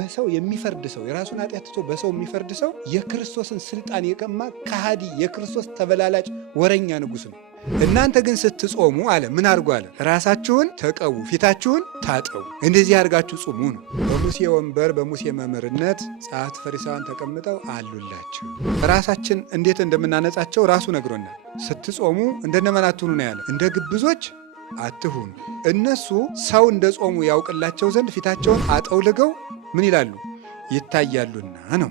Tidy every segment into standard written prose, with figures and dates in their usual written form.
በሰው የሚፈርድ ሰው የራሱን ኃጢአት ትቶ በሰው የሚፈርድ ሰው የክርስቶስን ስልጣን የቀማ ከሃዲ የክርስቶስ ተበላላጭ ወረኛ ንጉሥ ነው። እናንተ ግን ስትጾሙ አለ ምን አድርጉ አለ? ራሳችሁን ተቀቡ፣ ፊታችሁን ታጠቡ፣ እንደዚህ አድርጋችሁ ጹሙ ነው። በሙሴ ወንበር በሙሴ መምህርነት ጸሐፍት ፈሪሳውያን ተቀምጠው አሉላችሁ። ራሳችን እንዴት እንደምናነጻቸው ራሱ ነግሮናል። ስትጾሙ እንደነማን አትሁኑ ነው ያለ። እንደ ግብዞች አትሁኑ። እነሱ ሰው እንደ ጾሙ ያውቅላቸው ዘንድ ፊታቸውን አጠውልገው ምን ይላሉ? ይታያሉና ነው።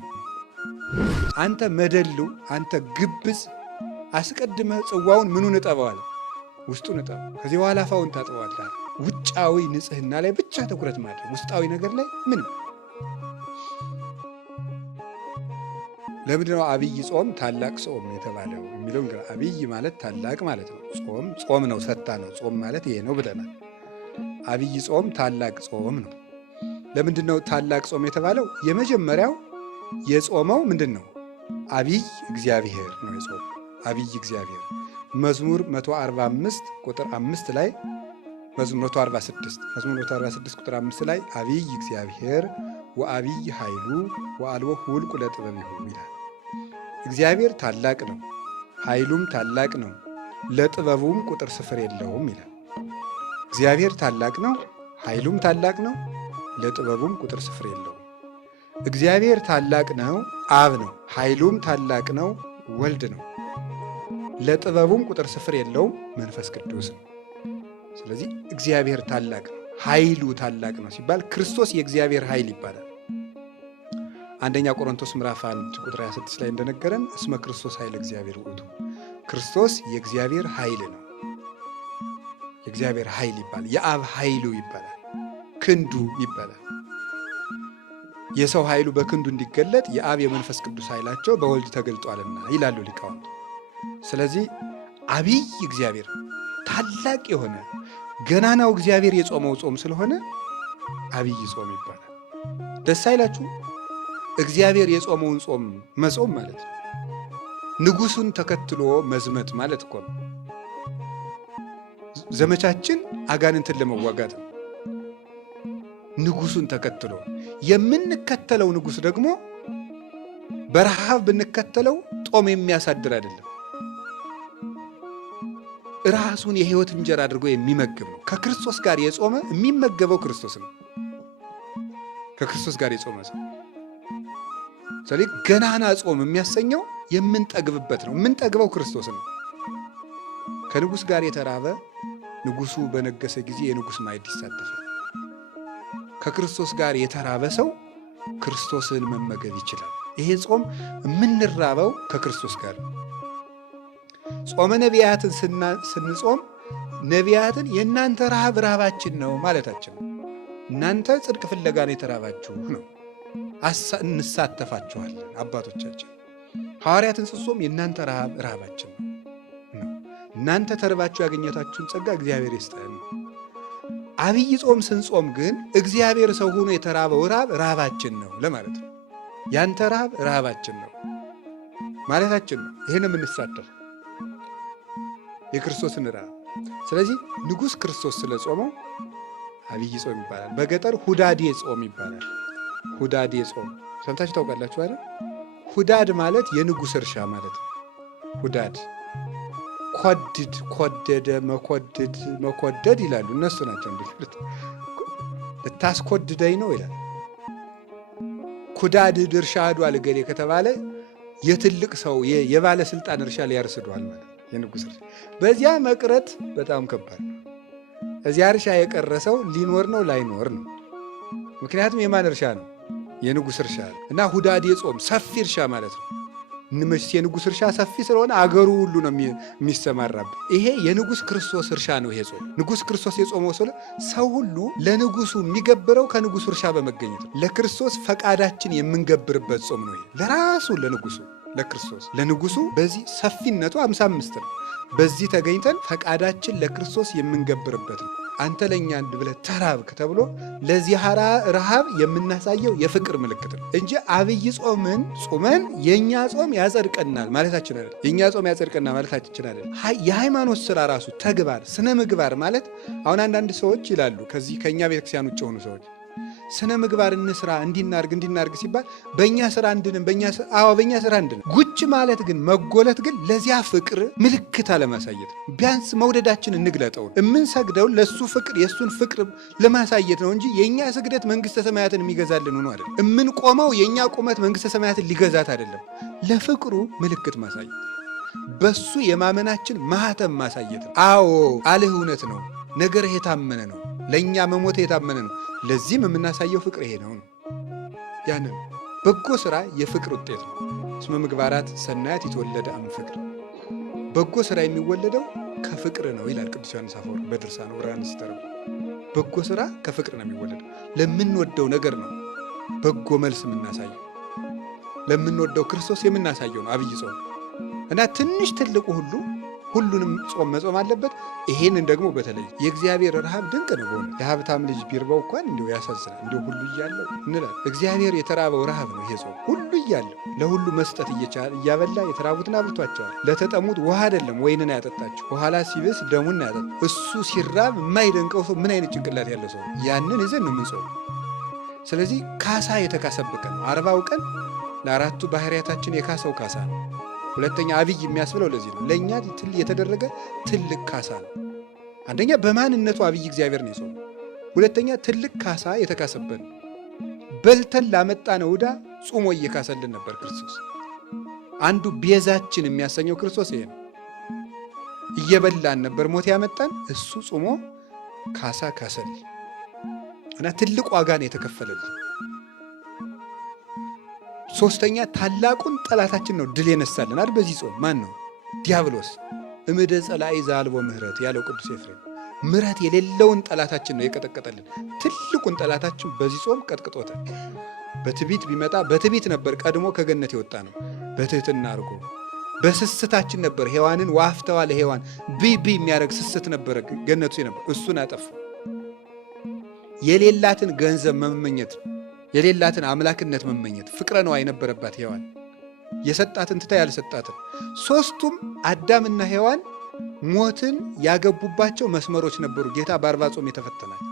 አንተ መደሉ፣ አንተ ግብዝ አስቀድመህ ጽዋውን ምኑን እጠበዋል? ውስጡን እጠበው። ከዚህ በኋላ አፋውን ታጥበዋለህ። ውጫዊ ንጽህና ላይ ብቻ ትኩረት ማድረግ፣ ውስጣዊ ነገር ላይ ምን። ለምንድነው አብይ ጾም ታላቅ ጾም የተባለው የሚለው? አብይ ማለት ታላቅ ማለት ነው። ጾም ነው፣ ሰታ ነው። ጾም ማለት ይሄ ነው ብለናል። አብይ ጾም ታላቅ ጾም ነው። ለምንድን ነው ታላቅ ጾም የተባለው? የመጀመሪያው የጾመው ምንድን ነው? አብይ እግዚአብሔር ነው የጾመው። አብይ እግዚአብሔር መዝሙር 145 ቁጥር 5 ላይ መዝሙር 146 ቁጥር 5 ላይ አብይ እግዚአብሔር ወአብይ ኃይሉ ወአልቦ ሁልቁ ለጥበቢሁ ይላል። እግዚአብሔር ታላቅ ነው፣ ኃይሉም ታላቅ ነው፣ ለጥበቡም ቁጥር ስፍር የለውም ይላል። እግዚአብሔር ታላቅ ነው፣ ኃይሉም ታላቅ ነው፣ ለጥበቡም ቁጥር ስፍር የለውም። እግዚአብሔር ታላቅ ነው፣ አብ ነው፣ ኃይሉም ታላቅ ነው፣ ወልድ ነው፣ ለጥበቡም ቁጥር ስፍር የለውም፣ መንፈስ ቅዱስ ነው። ስለዚህ እግዚአብሔር ታላቅ ነው፣ ኃይሉ ታላቅ ነው ሲባል ክርስቶስ የእግዚአብሔር ኃይል ይባላል። አንደኛ ቆሮንቶስ ምዕራፍ 1 ቁጥር 26 ላይ እንደነገረን እስመ ክርስቶስ ኃይል እግዚአብሔር ውእቱ፣ ክርስቶስ የእግዚአብሔር ኃይል ነው። የእግዚአብሔር ኃይል ይባላል። የአብ ኃይሉ ይባላል፣ ክንዱ ይባላል። የሰው ኃይሉ በክንዱ እንዲገለጥ የአብ የመንፈስ ቅዱስ ኃይላቸው በወልድ ተገልጧልና ይላሉ ሊቃውንት። ስለዚህ አብይ እግዚአብሔር ታላቅ የሆነ ገናናው እግዚአብሔር የጾመው ጾም ስለሆነ አብይ ጾም ይባላል። ደስ አይላችሁ? እግዚአብሔር የጾመውን ጾም መጾም ማለት ነው። ንጉሱን ተከትሎ መዝመት ማለት እኮ ነው። ዘመቻችን አጋንንትን ለመዋጋት ነው። ንጉሱን ተከትሎ የምንከተለው ንጉስ ደግሞ በረሃብ ብንከተለው ጦም የሚያሳድር አይደለም። ራሱን የህይወት እንጀራ አድርጎ የሚመግብ ነው። ከክርስቶስ ጋር የጾመ የሚመገበው ክርስቶስ ነው። ከክርስቶስ ጋር የጾመ ሰው ስለዚህ ገናና ጾም የሚያሰኘው የምንጠግብበት ነው። የምንጠግበው ክርስቶስ ነው። ከንጉስ ጋር የተራበ ንጉሱ በነገሰ ጊዜ የንጉስ ማዕድ ይሳተፋል። ከክርስቶስ ጋር የተራበ ሰው ክርስቶስን መመገብ ይችላል። ይሄ ጾም የምንራበው ከክርስቶስ ጋር ነው። ጾመ ነቢያትን ስንጾም ነቢያትን የእናንተ ረሃብ ረሃባችን ነው ማለታችን ነው። እናንተ ጽድቅ ፍለጋ ነው የተራባችሁ ነው። እንሳተፋችኋለን። አባቶቻችን ሐዋርያትን ስንጾም የእናንተ ረሃብ ረሃባችን ነው። እናንተ ተርባችሁ ያገኘታችሁን ጸጋ እግዚአብሔር ይስጠን። አብይ ጾም ስንጾም ግን እግዚአብሔር ሰው ሆኖ የተራበው ረሃብ ረሃባችን ነው ለማለት ነው። ያንተ ረሃብ ረሃባችን ነው ማለታችን ነው። ይህን የምንሳተፍ የክርስቶስን ረሃብ። ስለዚህ ንጉሥ ክርስቶስ ስለ ጾመው አብይ ጾም ይባላል። በገጠር ሁዳዴ ጾም ይባላል። ሁዳዴ ጾም ሰምታችሁ ታውቃላችሁ አይደል? ሁዳድ ማለት የንጉሥ እርሻ ማለት ነው። ሁዳድ ኮድድ፣ ኮደደ፣ መኮደድ ይላሉ እነሱ ናቸው። እንዲሉት ልታስኮድደኝ ነው ይላል። ኩዳድድ እርሻ ሄዷል እገሌ ከተባለ የትልቅ ሰው የባለስልጣን እርሻ ሊያርስዷል ማለት የንጉሥ እርሻ። በዚያ መቅረት በጣም ከባድ ነው። እዚያ እርሻ የቀረ ሰው ሊኖር ነው ላይኖር ነው። ምክንያቱም የማን እርሻ ነው? የንጉሥ እርሻ እና ሁዳዴ ጾም ሰፊ እርሻ ማለት ነው። የንጉሥ እርሻ ሰፊ ስለሆነ አገሩ ሁሉ ነው የሚሰማራበት። ይሄ የንጉሥ ክርስቶስ እርሻ ነው። ይሄ ጾም ንጉሥ ክርስቶስ የጾመው ሰው ሁሉ ለንጉሱ የሚገብረው ከንጉሱ እርሻ በመገኘት ነው። ለክርስቶስ ፈቃዳችን የምንገብርበት ጾም ነው። ይሄ ለራሱ ለንጉሱ በዚህ ሰፊነቱ 55 ነው። በዚህ ተገኝተን ፈቃዳችን ለክርስቶስ የምንገብርበት ነው። አንተ ለእኛ አንድ ብለህ ተራብክ ተብሎ ለዚህ ረሃብ የምናሳየው የፍቅር ምልክት ነው እንጂ አብይ ጾምን ጾመን የእኛ ጾም ያጸድቀናል ማለታችን አይደለም። የእኛ ጾም ያጸድቀናል ማለታችን አይደለም። የሃይማኖት ስራ ራሱ ተግባር፣ ስነ ምግባር ማለት አሁን አንዳንድ ሰዎች ይላሉ ከኛ ቤተክርስቲያን ውጭ የሆኑ ሰዎች ስነ ምግባር እንስራ እንዲናርግ ሲባል በእኛ ስራ እንድንም በእኛ ስራ እንድንም። ጉጭ ማለት ግን መጎለት ግን ለዚያ ፍቅር ምልክት አለማሳየት። ቢያንስ መውደዳችን እንግለጠው። የምንሰግደው ለሱ ፍቅር የሱን ፍቅር ለማሳየት ነው እንጂ የኛ ስግደት መንግስተ ሰማያትን የሚገዛልን ሆኖ አይደለም። የምንቆመው የኛ ቁመት መንግስተ ሰማያትን ሊገዛት አይደለም። ለፍቅሩ ምልክት ማሳየት፣ በሱ የማመናችን ማህተም ማሳየት ነው። አዎ አልህ እውነት ነው። ነገርህ የታመነ ነው። ለእኛ መሞት የታመነ ነው። ለዚህም የምናሳየው ፍቅር ይሄ ነው። ያንን በጎ ስራ የፍቅር ውጤት ነው። እስመ ምግባራት ሰናያት የተወለደ ፍቅር። በጎ ስራ የሚወለደው ከፍቅር ነው ይላል ቅዱስ ዮሐንስ አፈወርቅ በድርሳኑ ብርሃን ሲተረጉም። በጎ ስራ ከፍቅር ነው የሚወለደው። ለምንወደው ነገር ነው በጎ መልስ የምናሳየው። ለምንወደው ክርስቶስ የምናሳየው ነው አብይ ጾም እና ትንሽ ትልቁ ሁሉንም ጾም መጾም አለበት። ይሄንን ደግሞ በተለይ የእግዚአብሔር ረሃብ ድንቅ ነው። በእውነት የሀብታም ልጅ ቢርባው እንኳን እንዲሁ ያሳዝናል። እንዲሁ ሁሉ እያለው እንላለን። እግዚአብሔር የተራበው ረሃብ ነው ይሄ ጾም። ሁሉ እያለው ለሁሉ መስጠት እያበላ የተራቡትን አብልቷቸዋል። ለተጠሙት ውሃ አይደለም ወይንን ያጠጣቸው፣ በኋላ ሲብስ ደሙን ያጠጣ። እሱ ሲራብ የማይደንቀው ሰው ምን አይነት ጭንቅላት ያለው ሰው! ያንን ይዘን ነው የምንጾም። ስለዚህ ካሳ የተካሰበት ቀን ነው 40ው ቀን ለአራቱ ባህሪያታችን የካሰው ካሳ ነው። ሁለተኛ አብይ የሚያስብለው ለዚህ ነው። ለእኛ የተደረገ ትልቅ ካሳ ነው። አንደኛ በማንነቱ አብይ እግዚአብሔር ነው የጾመው። ሁለተኛ ትልቅ ካሳ የተካሰበት ነው። በልተን ላመጣነው ዕዳ ጾሞ እየካሰልን ነበር ክርስቶስ። አንዱ ቤዛችን የሚያሰኘው ክርስቶስ ይሄ ነው። እየበላን ነበር ሞት ያመጣን፣ እሱ ጾሞ ካሳ ካሰልን እና ትልቅ ዋጋ ነው የተከፈለልን። ሶስተኛ ታላቁን ጠላታችን ነው ድል የነሳልን አይደል? በዚህ ጾም ማን ነው? ዲያብሎስ። እምደ ጸላኢ ዘአልቦ ምህረት ያለው ቅዱስ ኤፍሬም ምህረት የሌለውን ጠላታችን ነው የቀጠቀጠልን። ትልቁን ጠላታችን በዚህ ጾም ቀጥቅጦታል። በትዕቢት ቢመጣ በትዕቢት ነበር ቀድሞ ከገነት የወጣ ነው። በትህትና አድርጎ በስስታችን ነበር ሔዋንን ዋፍተዋ ለሔዋን ቢቢ የሚያደርግ ስስት ነበር ገነቱ ነበር። እሱን አጠፋ። የሌላትን ገንዘብ መመኘት፣ የሌላትን አምላክነት መመኘት ፍቅረ ነዋ የነበረባት ሔዋን የሰጣትን ትታ ያልሰጣትን። ሦስቱም አዳምና ሔዋን ሞትን ያገቡባቸው መስመሮች ነበሩ። ጌታ በአርባ ጾም የተፈተናል።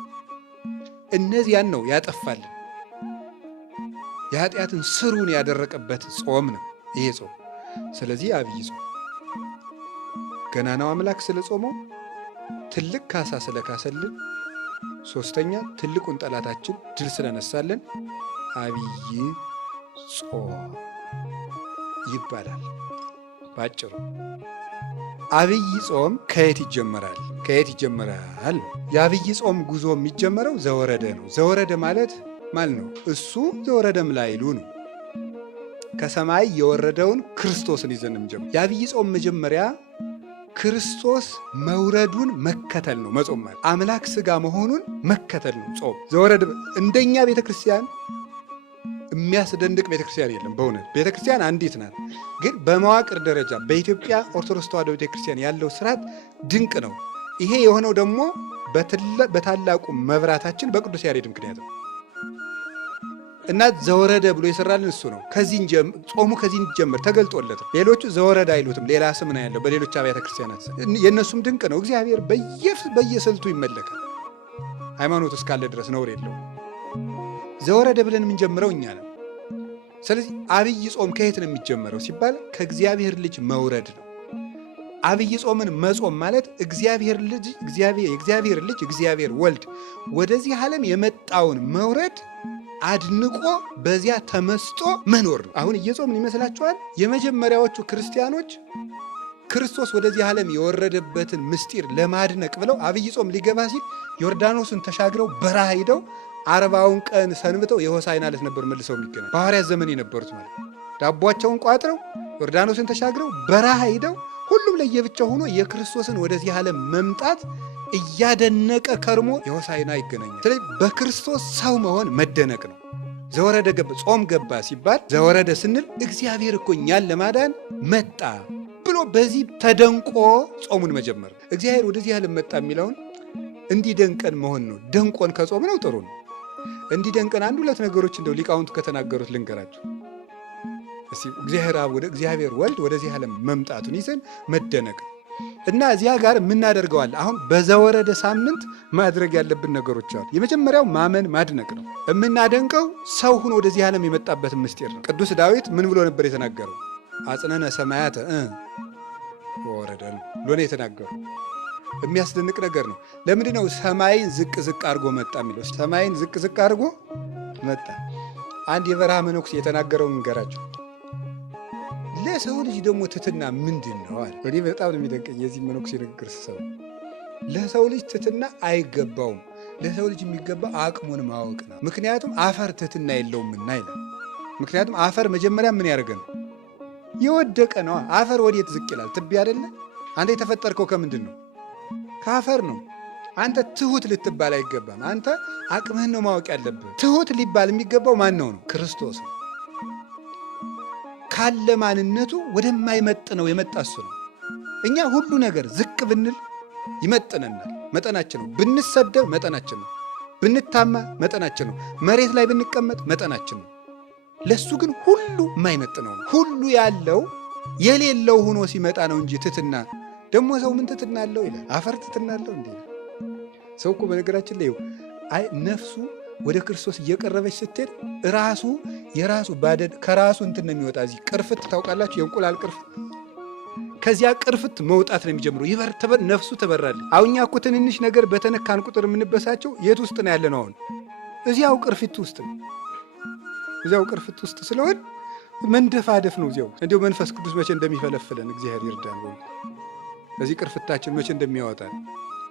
እነዚያን ነው ያጠፋልን። የኃጢአትን ስሩን ያደረቀበት ጾም ነው ይሄ ጾም። ስለዚህ አብይ ጾም ገናናው አምላክ ስለ ጾመው ትልቅ ካሳ ስለ ካሰልን፣ ሶስተኛ ትልቁን ጠላታችን ድል ስለነሳልን አብይ ጾም ይባላል። ባጭሩ አብይ ጾም ከየት ይጀመራል? የአብይ ጾም ጉዞ የሚጀመረው ዘወረደ ነው። ዘወረደ ማለት ነው እሱ ዘወረደም ላይሉ ነው። ከሰማይ የወረደውን ክርስቶስን ይዘን እንጀምር። የአብይ ጾም መጀመሪያ ክርስቶስ መውረዱን መከተል ነው። መጾም ማለት አምላክ ሥጋ መሆኑን መከተል ነው። ጾም ዘወረደ እንደኛ ቤተክርስቲያን የሚያስደንቅ ቤተክርስቲያን የለም። በእውነት ቤተክርስቲያን አንዲት ናት። ግን በመዋቅር ደረጃ በኢትዮጵያ ኦርቶዶክስ ተዋሕዶ ቤተክርስቲያን ያለው ስርዓት ድንቅ ነው። ይሄ የሆነው ደግሞ በታላቁ መብራታችን በቅዱስ ያሬድ ምክንያት ነው። እና ዘወረደ ብሎ የሰራልን እሱ ነው። ጾሙ ከዚህ እንጀምር ተገልጦለት። ሌሎቹ ዘወረደ አይሉትም፣ ሌላ ስም ነው ያለው በሌሎች አብያተ ክርስቲያናት። የእነሱም ድንቅ ነው። እግዚአብሔር በየስልቱ ይመለካል። ሃይማኖት እስካለ ድረስ ነውር የለውም። ዘወረደ ብለን የምንጀምረው እኛ ነው። ስለዚህ አብይ ጾም ከየት ነው የሚጀመረው ሲባል ከእግዚአብሔር ልጅ መውረድ ነው። አብይ ጾምን መጾም ማለት የእግዚአብሔር ልጅ እግዚአብሔር ወልድ ወደዚህ ዓለም የመጣውን መውረድ አድንቆ በዚያ ተመስጦ መኖር ነው። አሁን እየጾምን ይመስላችኋል? የመጀመሪያዎቹ ክርስቲያኖች ክርስቶስ ወደዚህ ዓለም የወረደበትን ምስጢር ለማድነቅ ብለው አብይ ጾም ሊገባ ሲል ዮርዳኖስን ተሻግረው በረሃ ሂደው 40ውን ቀን ሰንብተው የሆሳዕና ዕለት ነበር መልሰው የሚገናኙ። በሐዋርያት ዘመን የነበሩት ማለት ዳቧቸውን ቋጥረው ዮርዳኖስን ተሻግረው በረሃ ሂደው ሁሉም ለየብቻው ሆኖ የክርስቶስን ወደዚህ ዓለም መምጣት እያደነቀ ከርሞ የሆሳዕና ይገናኛል። ስለዚህ በክርስቶስ ሰው መሆን መደነቅ ነው። ዘወረደ ጾም ገባ ሲባል ዘወረደ ስንል እግዚአብሔር እኮ እኛን ለማዳን መጣ ብሎ በዚህ ተደንቆ ጾሙን መጀመር። እግዚአብሔር ወደዚህ ዓለም መጣ የሚለውን እንዲደንቀን መሆን ነው። ደንቆን ከጾም ነው ጥሩ ነው። እንዲደንቀን አንድ ሁለት ነገሮች እንደው ሊቃውንቱ ከተናገሩት ልንገራችሁ። እግዚአብሔር ወልድ ወደዚህ ዓለም መምጣቱን ይዘን መደነቅ። እና እዚያ ጋር የምናደርገዋል። አሁን በዘወረደ ሳምንት ማድረግ ያለብን ነገሮች አሉ። የመጀመሪያው ማመን ማድነቅ ነው። የምናደንቀው ሰው ሁኖ ወደዚህ ዓለም የመጣበትን ምስጢር ነው። ቅዱስ ዳዊት ምን ብሎ ነበር የተናገረው? አጽነነ ሰማያተ ወረደ ብሎ ነው የተናገረው። የሚያስደንቅ ነገር ነው። ለምንድን ነው ሰማይን ዝቅ ዝቅ አድርጎ መጣ የሚለው? ሰማይን ዝቅ ዝቅ አድርጎ መጣ። አንድ የበረሃ መነኩሴ የተናገረውን እንገራቸው። ለሰው ልጅ ደግሞ ትሕትና ምንድን ነው አለ። እኔ በጣም ነው የሚደንቀኝ የዚህ መነኩሴ ንግግር ስሰው። ለሰው ልጅ ትሕትና አይገባውም። ለሰው ልጅ የሚገባው አቅሙን ማወቅ ነው። ምክንያቱም አፈር ትሕትና የለውምና ይላል። ምክንያቱም አፈር መጀመሪያ ምን ያደርገ ነው? የወደቀ ነው። አፈር ወዴት ዝቅ ይላል? ትቢያ አይደለ? አንተ የተፈጠርከው ከምንድን ነው? ከአፈር ነው። አንተ ትሁት ልትባል አይገባም። አንተ አቅምህን ነው ማወቅ ያለብህ። ትሁት ሊባል የሚገባው ማን ነው? ክርስቶስ ነው። ካለ ማንነቱ ወደማይመጥነው የመጣ እሱ ነው። እኛ ሁሉ ነገር ዝቅ ብንል ይመጥነናል፣ መጠናችን ነው። ብንሰደብ መጠናችን ነው። ብንታማ መጠናችን ነው። መሬት ላይ ብንቀመጥ መጠናችን ነው። ለሱ ግን ሁሉ የማይመጥነው ነው። ሁሉ ያለው የሌለው ሆኖ ሲመጣ ነው እንጂ ትሕትና ደግሞ ሰው ምን ትሕትና አለው ይላል? አፈር ትሕትና አለው እንዴ? ሰው እኮ በነገራችን ላይ ነፍሱ ወደ ክርስቶስ እየቀረበች ስትሄድ ራሱ የራሱ ባደድ ከራሱ እንትን ነው የሚወጣ። እዚህ ቅርፍት ታውቃላችሁ? የእንቁላል ቅርፍት። ከዚያ ቅርፍት መውጣት ነው የሚጀምረው። ነፍሱ ትበራለች። አሁን እኛ እኮ ትንንሽ ነገር በተነካን ቁጥር የምንበሳቸው የት ውስጥ ነው ያለ ነው? አሁን እዚያው ቅርፊት ውስጥ ነው። እዚያው ቅርፊት ውስጥ ስለሆን መንደፋደፍ ነው እዚያው። እንዲሁ መንፈስ ቅዱስ መቼ እንደሚፈለፍለን እግዚአብሔር ይርዳል። በዚህ ቅርፍታችን መቼ እንደሚያወጣን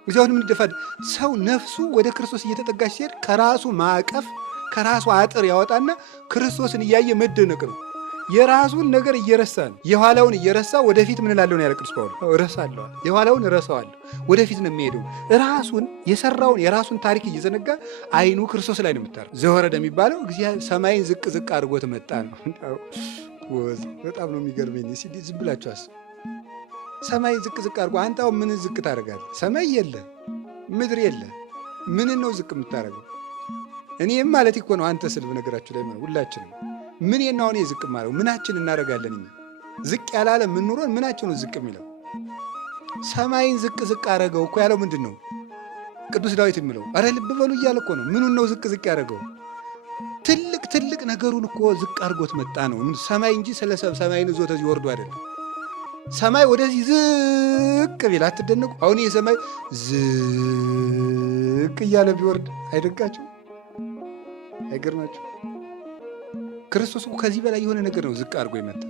እግዚአብሔር ምን ደፋድ። ሰው ነፍሱ ወደ ክርስቶስ እየተጠጋች ሲሄድ ከራሱ ማዕቀፍ ከራሱ አጥር ያወጣና ክርስቶስን እያየ መደነቅ ነው። የራሱን ነገር እየረሳ ነው። የኋላውን እየረሳ ወደፊት ምን እላለሁ ነው ያለ ቅዱስ ጳውሎስ። እረሳለሁ፣ የኋላውን እረሳዋለሁ፣ ወደፊት ነው የሚሄደው። ራሱን የሰራውን የራሱን ታሪክ እየዘነጋ አይኑ ክርስቶስ ላይ ነው የምታረው። ዘወረደ የሚባለው እግዚአብሔር ሰማይን ዝቅ ዝቅ አድርጎት መጣ ነው። በጣም ነው የሚገርመኝ። ዝም ብላችሁ አስቡ። ሰማይን ዝቅ ዝቅ አድርጎ አንተ አሁን ምን ዝቅ ታደርጋለህ? ሰማይ የለ ምድር የለ፣ ምን ነው ዝቅ የምታደርገው? እኔም ማለት እኮ ነው አንተ ስል በነገራችሁ ላይ ነው። ሁላችንም ምን ነው እኔ ዝቅ ማለት ምናችን እናደርጋለን? እኛ ዝቅ ያላለ ምን ኑሮን ምናችን ነው ዝቅ የሚለው? ሰማይን ዝቅ ዝቅ አደረገው እኮ ያለው ምንድን ነው? ቅዱስ ዳዊት የሚለው አረ ልብ በሉ እያለ እኮ ነው። ምኑን ነው ዝቅ ዝቅ ያደረገው? ትልቅ ትልቅ ነገሩን እኮ ዝቅ አድርጎት መጣ ነው። ሰማይ እንጂ ስለ ሰማይን ይዞት እዚህ ወርዶ አይደለም። ሰማይ ወደዚህ ዝቅ ቢል አትደነቁ? አሁን ይህ ሰማይ ዝቅ እያለ ቢወርድ አይደንቃችሁ? አይገርማችሁ? ክርስቶስ ከዚህ በላይ የሆነ ነገር ነው ዝቅ አድርጎ የመጣ።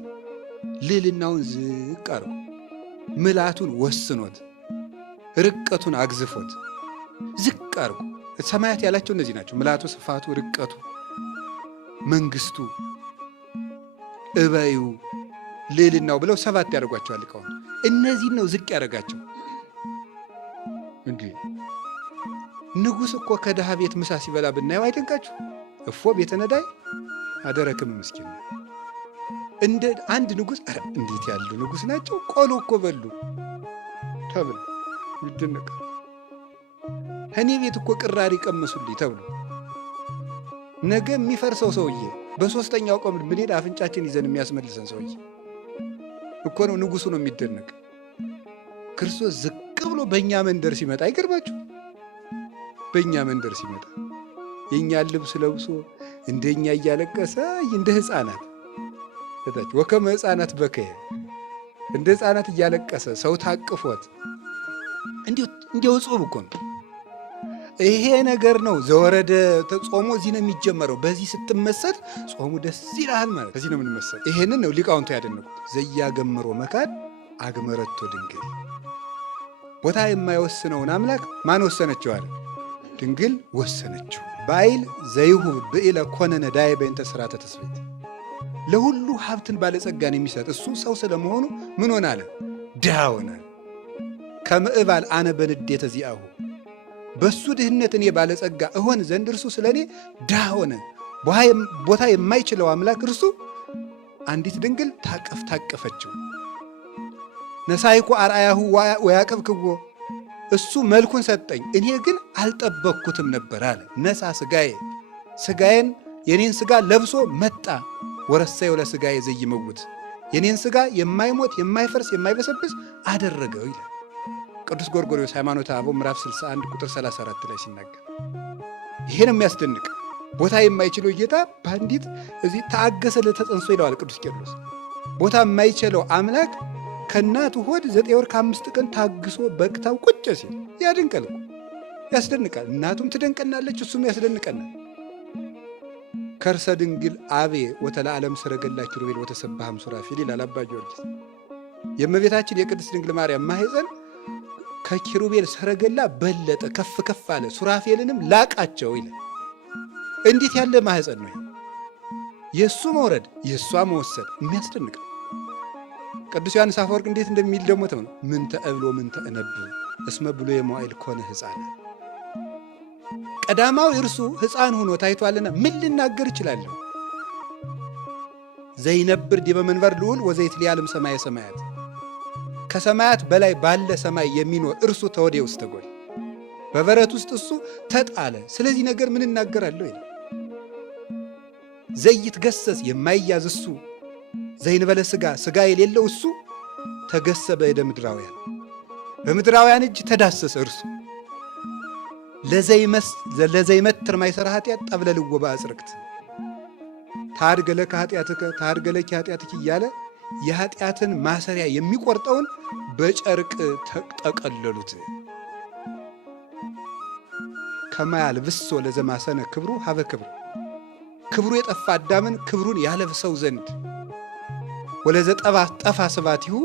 ልዕልናውን ዝቅ አድርጎ ምልአቱን ወስኖት ርቀቱን አግዝፎት ዝቅ አድርጎ ሰማያት ያላቸው እነዚህ ናቸው። ምልአቱ፣ ስፋቱ፣ ርቀቱ፣ መንግስቱ፣ እበዩ፣ ልዕልናው ብለው 7 ያደርጓቸዋል ሊቃውንት። እነዚህን ነው ዝቅ ያደርጋቸው። እንዲህ ንጉሥ እኮ ከድሃ ቤት ምሳ ሲበላ ብናየው አይደንቃችሁ? እፎ ቤተ ነዳይ አደረክም ምስኪን። እንደ አንድ ንጉሥ እንዴት ያሉ ንጉሥ ናቸው! ቆሎ እኮ በሉ ተብሎ ይደነቃል። እኔ ቤት እኮ ቅራሪ ቀመሱልኝ ተብሎ ነገ የሚፈርሰው ሰውዬ በ3ኛው ቀን ብንሄድ አፍንጫችን ይዘን የሚያስመልሰን ሰውዬ እኮ ነው ንጉሡ ነው የሚደነቅ። ክርስቶስ ዝቅ ብሎ በእኛ መንደር ሲመጣ አይገርማችሁ? በእኛ መንደር ሲመጣ የእኛን ልብስ ለብሶ እንደኛ እያለቀሰ እንደ ሕፃናት እታች ወከመ ሕፃናት በከየ እንደ ሕፃናት እያለቀሰ ሰው ታቅፎት እንዲሁ ጾም እኮ ነው። ይሄ ነገር ነው ዘወረደ ጾሙ እዚህ ነው የሚጀመረው። በዚህ ስትመሰጥ ጾሙ ደስ ይላል ማለት በዚህ ነው የምንመሰጥ። ይሄንን ነው ሊቃውንቱ ያደነቁት። ዘያገምሮ መካድ አግመረቶ ድንግል። ቦታ የማይወስነውን አምላክ ማን ወሰነችው አለ? ድንግል ወሰነችው። ባይል ዘይሁብ ብኢለ ኮነ ነዳይ በእንተ ሥርዓተ ትስብእት። ለሁሉ ሀብትን ባለጸጋን የሚሰጥ እሱ ሰው ስለመሆኑ ምን ሆነ አለ? ድሃ ሆነ። ከምዕባል አነ በንዴተ ዚአሁ። በሱ ድህነት እኔ ባለጸጋ እሆን ዘንድ እርሱ ስለ እኔ ድሃ ሆነ። ቦታ የማይችለው አምላክ እርሱ አንዲት ድንግል ታቀፈችው። ነሳይኩ አርአያሁ ወያቀብክዎ። እሱ መልኩን ሰጠኝ፣ እኔ ግን አልጠበቅኩትም ነበር አለ። ነሳ ስጋዬን የኔን ስጋ ለብሶ መጣ። ወረሰዮ ለስጋዬ ዘይመውት። የኔን ሥጋ የማይሞት የማይፈርስ የማይበሰብስ አደረገው ይላል ቅዱስ ጎርጎርዮስ ሃይማኖተ አበው ምዕራፍ 61 ቁጥር 34 ላይ ሲናገር። ይሄ ነው የሚያስደንቅ። ቦታ የማይችለው ጌታ በአንዲት እዚህ ታገሰ ለተጸንሶ ይለዋል ቅዱስ ቄርሎስ። ቦታ የማይችለው አምላክ ከእናቱ ሆድ 9 ወር ከ5 ቀን ታግሶ በቅታው ቁጭ ሲል ያድንቀል፣ ያስደንቃል። እናቱም ትደንቀናለች፣ እሱም ያስደንቀናል። ከርሰ ድንግል አቤ ወተለዓለም ሰረገላ ኪሩቤል ወተሰብሐም ሱራፌል ይላል አባ ጊዮርጊስ። የእመቤታችን የቅድስት ድንግል ማርያም ማኅፀን ከኪሩቤል ሰረገላ በለጠ፣ ከፍ ከፍ አለ፣ ሱራፌልንም ላቃቸው ይላል። እንዴት ያለ ማኅፀን ነው! የእሱ መውረድ የእሷ መወሰድ የሚያስደንቅ ነው። ቅዱስ ዮሐንስ አፈወርቅ እንዴት እንደሚል ደግሞ ተመልከቱ። ምንተ እብሎ ምንተ እነብብ እስመ ብሎ የመዋዕል ኮነ ሕፃን። ቀዳማዊ እርሱ ሕፃን ሆኖ ታይቷልና ምን ልናገር እችላለሁ? ዘይነብር ዲበ መንበር ልዑል ወዘይትሊዓለም ሰማየ ሰማያት። ከሰማያት በላይ ባለ ሰማይ የሚኖር እርሱ ተወዴ ውስጥ ተጎል በበረት ውስጥ እሱ ተጣለ። ስለዚህ ነገር ምን እናገራለሁ ይላል። ዘይትገሰስ የማይያዝ እሱ፣ ዘይንበለ ሥጋ ሥጋ የሌለው እሱ ተገሰ በእደ ምድራውያን በምድራውያን እጅ ተዳሰሰ እርሱ። ለዘይመትር ማይሰራ ኃጢአት ጠብለልዎ በአጽርቅት ታድገለከ ኃጢአትከ ታድገለኪ ኃጢአትኪ እያለ የኃጢአትን ማሰሪያ የሚቆርጠውን በጨርቅ ተጠቀለሉት። ከማያልብሶ ለዘማሰነ ክብሩ ሀበ ክብር ክብሩ የጠፋ አዳምን ክብሩን ያለብሰው ዘንድ ወለዘ ጠፋ ስባቲሁ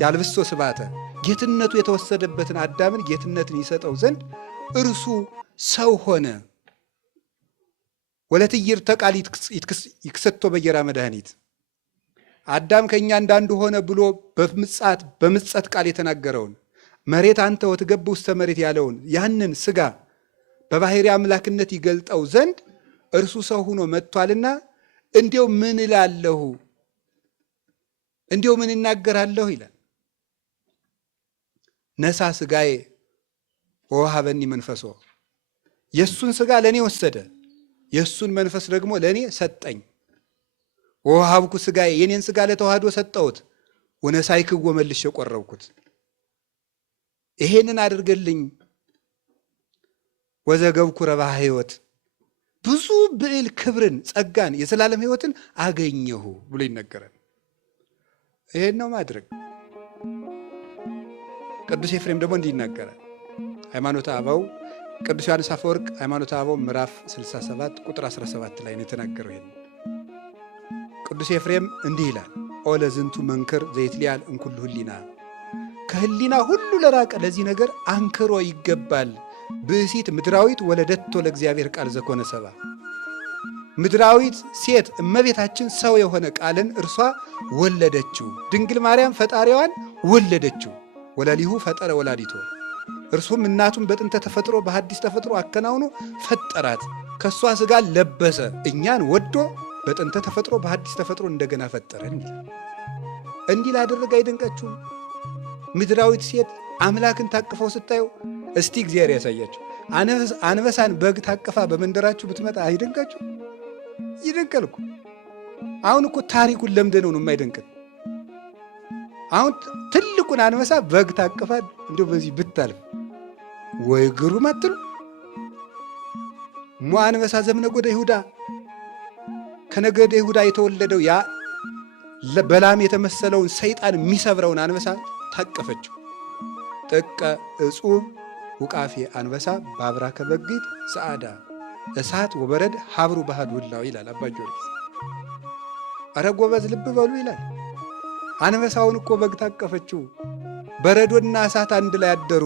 ያልብሶ ስባተ ጌትነቱ የተወሰደበትን አዳምን ጌትነትን ይሰጠው ዘንድ እርሱ ሰው ሆነ። ወለትይር ተቃል ይክሰቶ በየራ መድኃኒት አዳም ከእኛ እንዳንዱ ሆነ ብሎ በምጸት ቃል የተናገረውን መሬት አንተ ወትገብ ውስተ መሬት ያለውን ያንን ሥጋ በባሕርይ አምላክነት ይገልጠው ዘንድ እርሱ ሰው ሆኖ መጥቷልና እንዲው ምን እላለሁ እንዲው ምን እናገራለሁ ይላል። ነሳ ሥጋዬ ወወሀበኒ መንፈሶ የእሱን ሥጋ ለእኔ ወሰደ፣ የእሱን መንፈስ ደግሞ ለእኔ ሰጠኝ። ወወሀብኩ ሥጋዬ የኔን ሥጋ ለተዋህዶ ሰጠሁት፣ ወነሳይክዎ መልሼ ቆረብኩት። ይሄንን አድርገልኝ ወዘገብኩ ረብሐ ሕይወት ብዙ ብዕል ክብርን ጸጋን የዘላለም ሕይወትን አገኘሁ ብሎ ይነገራል። ይሄን ነው ማድረግ። ቅዱስ ኤፍሬም ደግሞ እንዲህ ይናገራል። ሃይማኖተ አበው ቅዱስ ዮሐንስ አፈወርቅ ሃይማኖተ አበው ምዕራፍ 67 ቁጥር 17 ላይ ነው የተናገረው። ይሄን ቅዱስ ኤፍሬም እንዲህ ይላል። ኦ ለዝንቱ መንክር ዘይትሊዓል እምኩሉ ህሊና ከህሊና ሁሉ ለራቀ ለዚህ ነገር አንክሮ ይገባል። ብእሲት ምድራዊት ወለደቶ ለእግዚአብሔር ቃል ዘኮነ ሰባ ምድራዊት ሴት እመቤታችን ሰው የሆነ ቃልን እርሷ ወለደችው። ድንግል ማርያም ፈጣሪዋን ወለደችው። ወለሊሁ ፈጠረ ወላዲቶ እርሱም እናቱን በጥንተ ተፈጥሮ በሐዲስ ተፈጥሮ አከናውኖ ፈጠራት። ከእሷ ሥጋ ለበሰ፣ እኛን ወዶ በጥንተ ተፈጥሮ በሐዲስ ተፈጥሮ እንደገና ፈጠረን። እንዲህ ላደረገ አይደንቃችሁም? ምድራዊት ሴት አምላክን ታቅፈው ስታየው እስቲ እግዚአብሔር ያሳያችሁ። አንበሳን በግ ታቅፋ በመንደራችሁ ብትመጣ አይደንቃችሁ? ይደንቃል እኮ። አሁን እኮ ታሪኩን ለምደነው ነው የማይደንቅን። አሁን ትልቁን አንበሳ በግ ታቅፋ እንዲሁ በዚህ ብታልፍ ወይ ግሩም አትሉ? ሞ አንበሳ ዘምነጎደ ይሁዳ ከነገደ ይሁዳ የተወለደው ያ በላም የተመሰለውን ሰይጣን የሚሰብረውን አንበሳ ታቀፈችው። ጥቀ እጹብ ውቃፌ አንበሳ ባብራ ከበግት ሰዓዳ እሳት ወበረድ ሀብሩ ባህድ ውላው ይላል አባ ጊዮርጊስ። አረ ጎበዝ ልብ በሉ ይላል። አንበሳውን እኮ በግ ታቀፈችው፣ በረዶና እሳት አንድ ላይ አደሩ።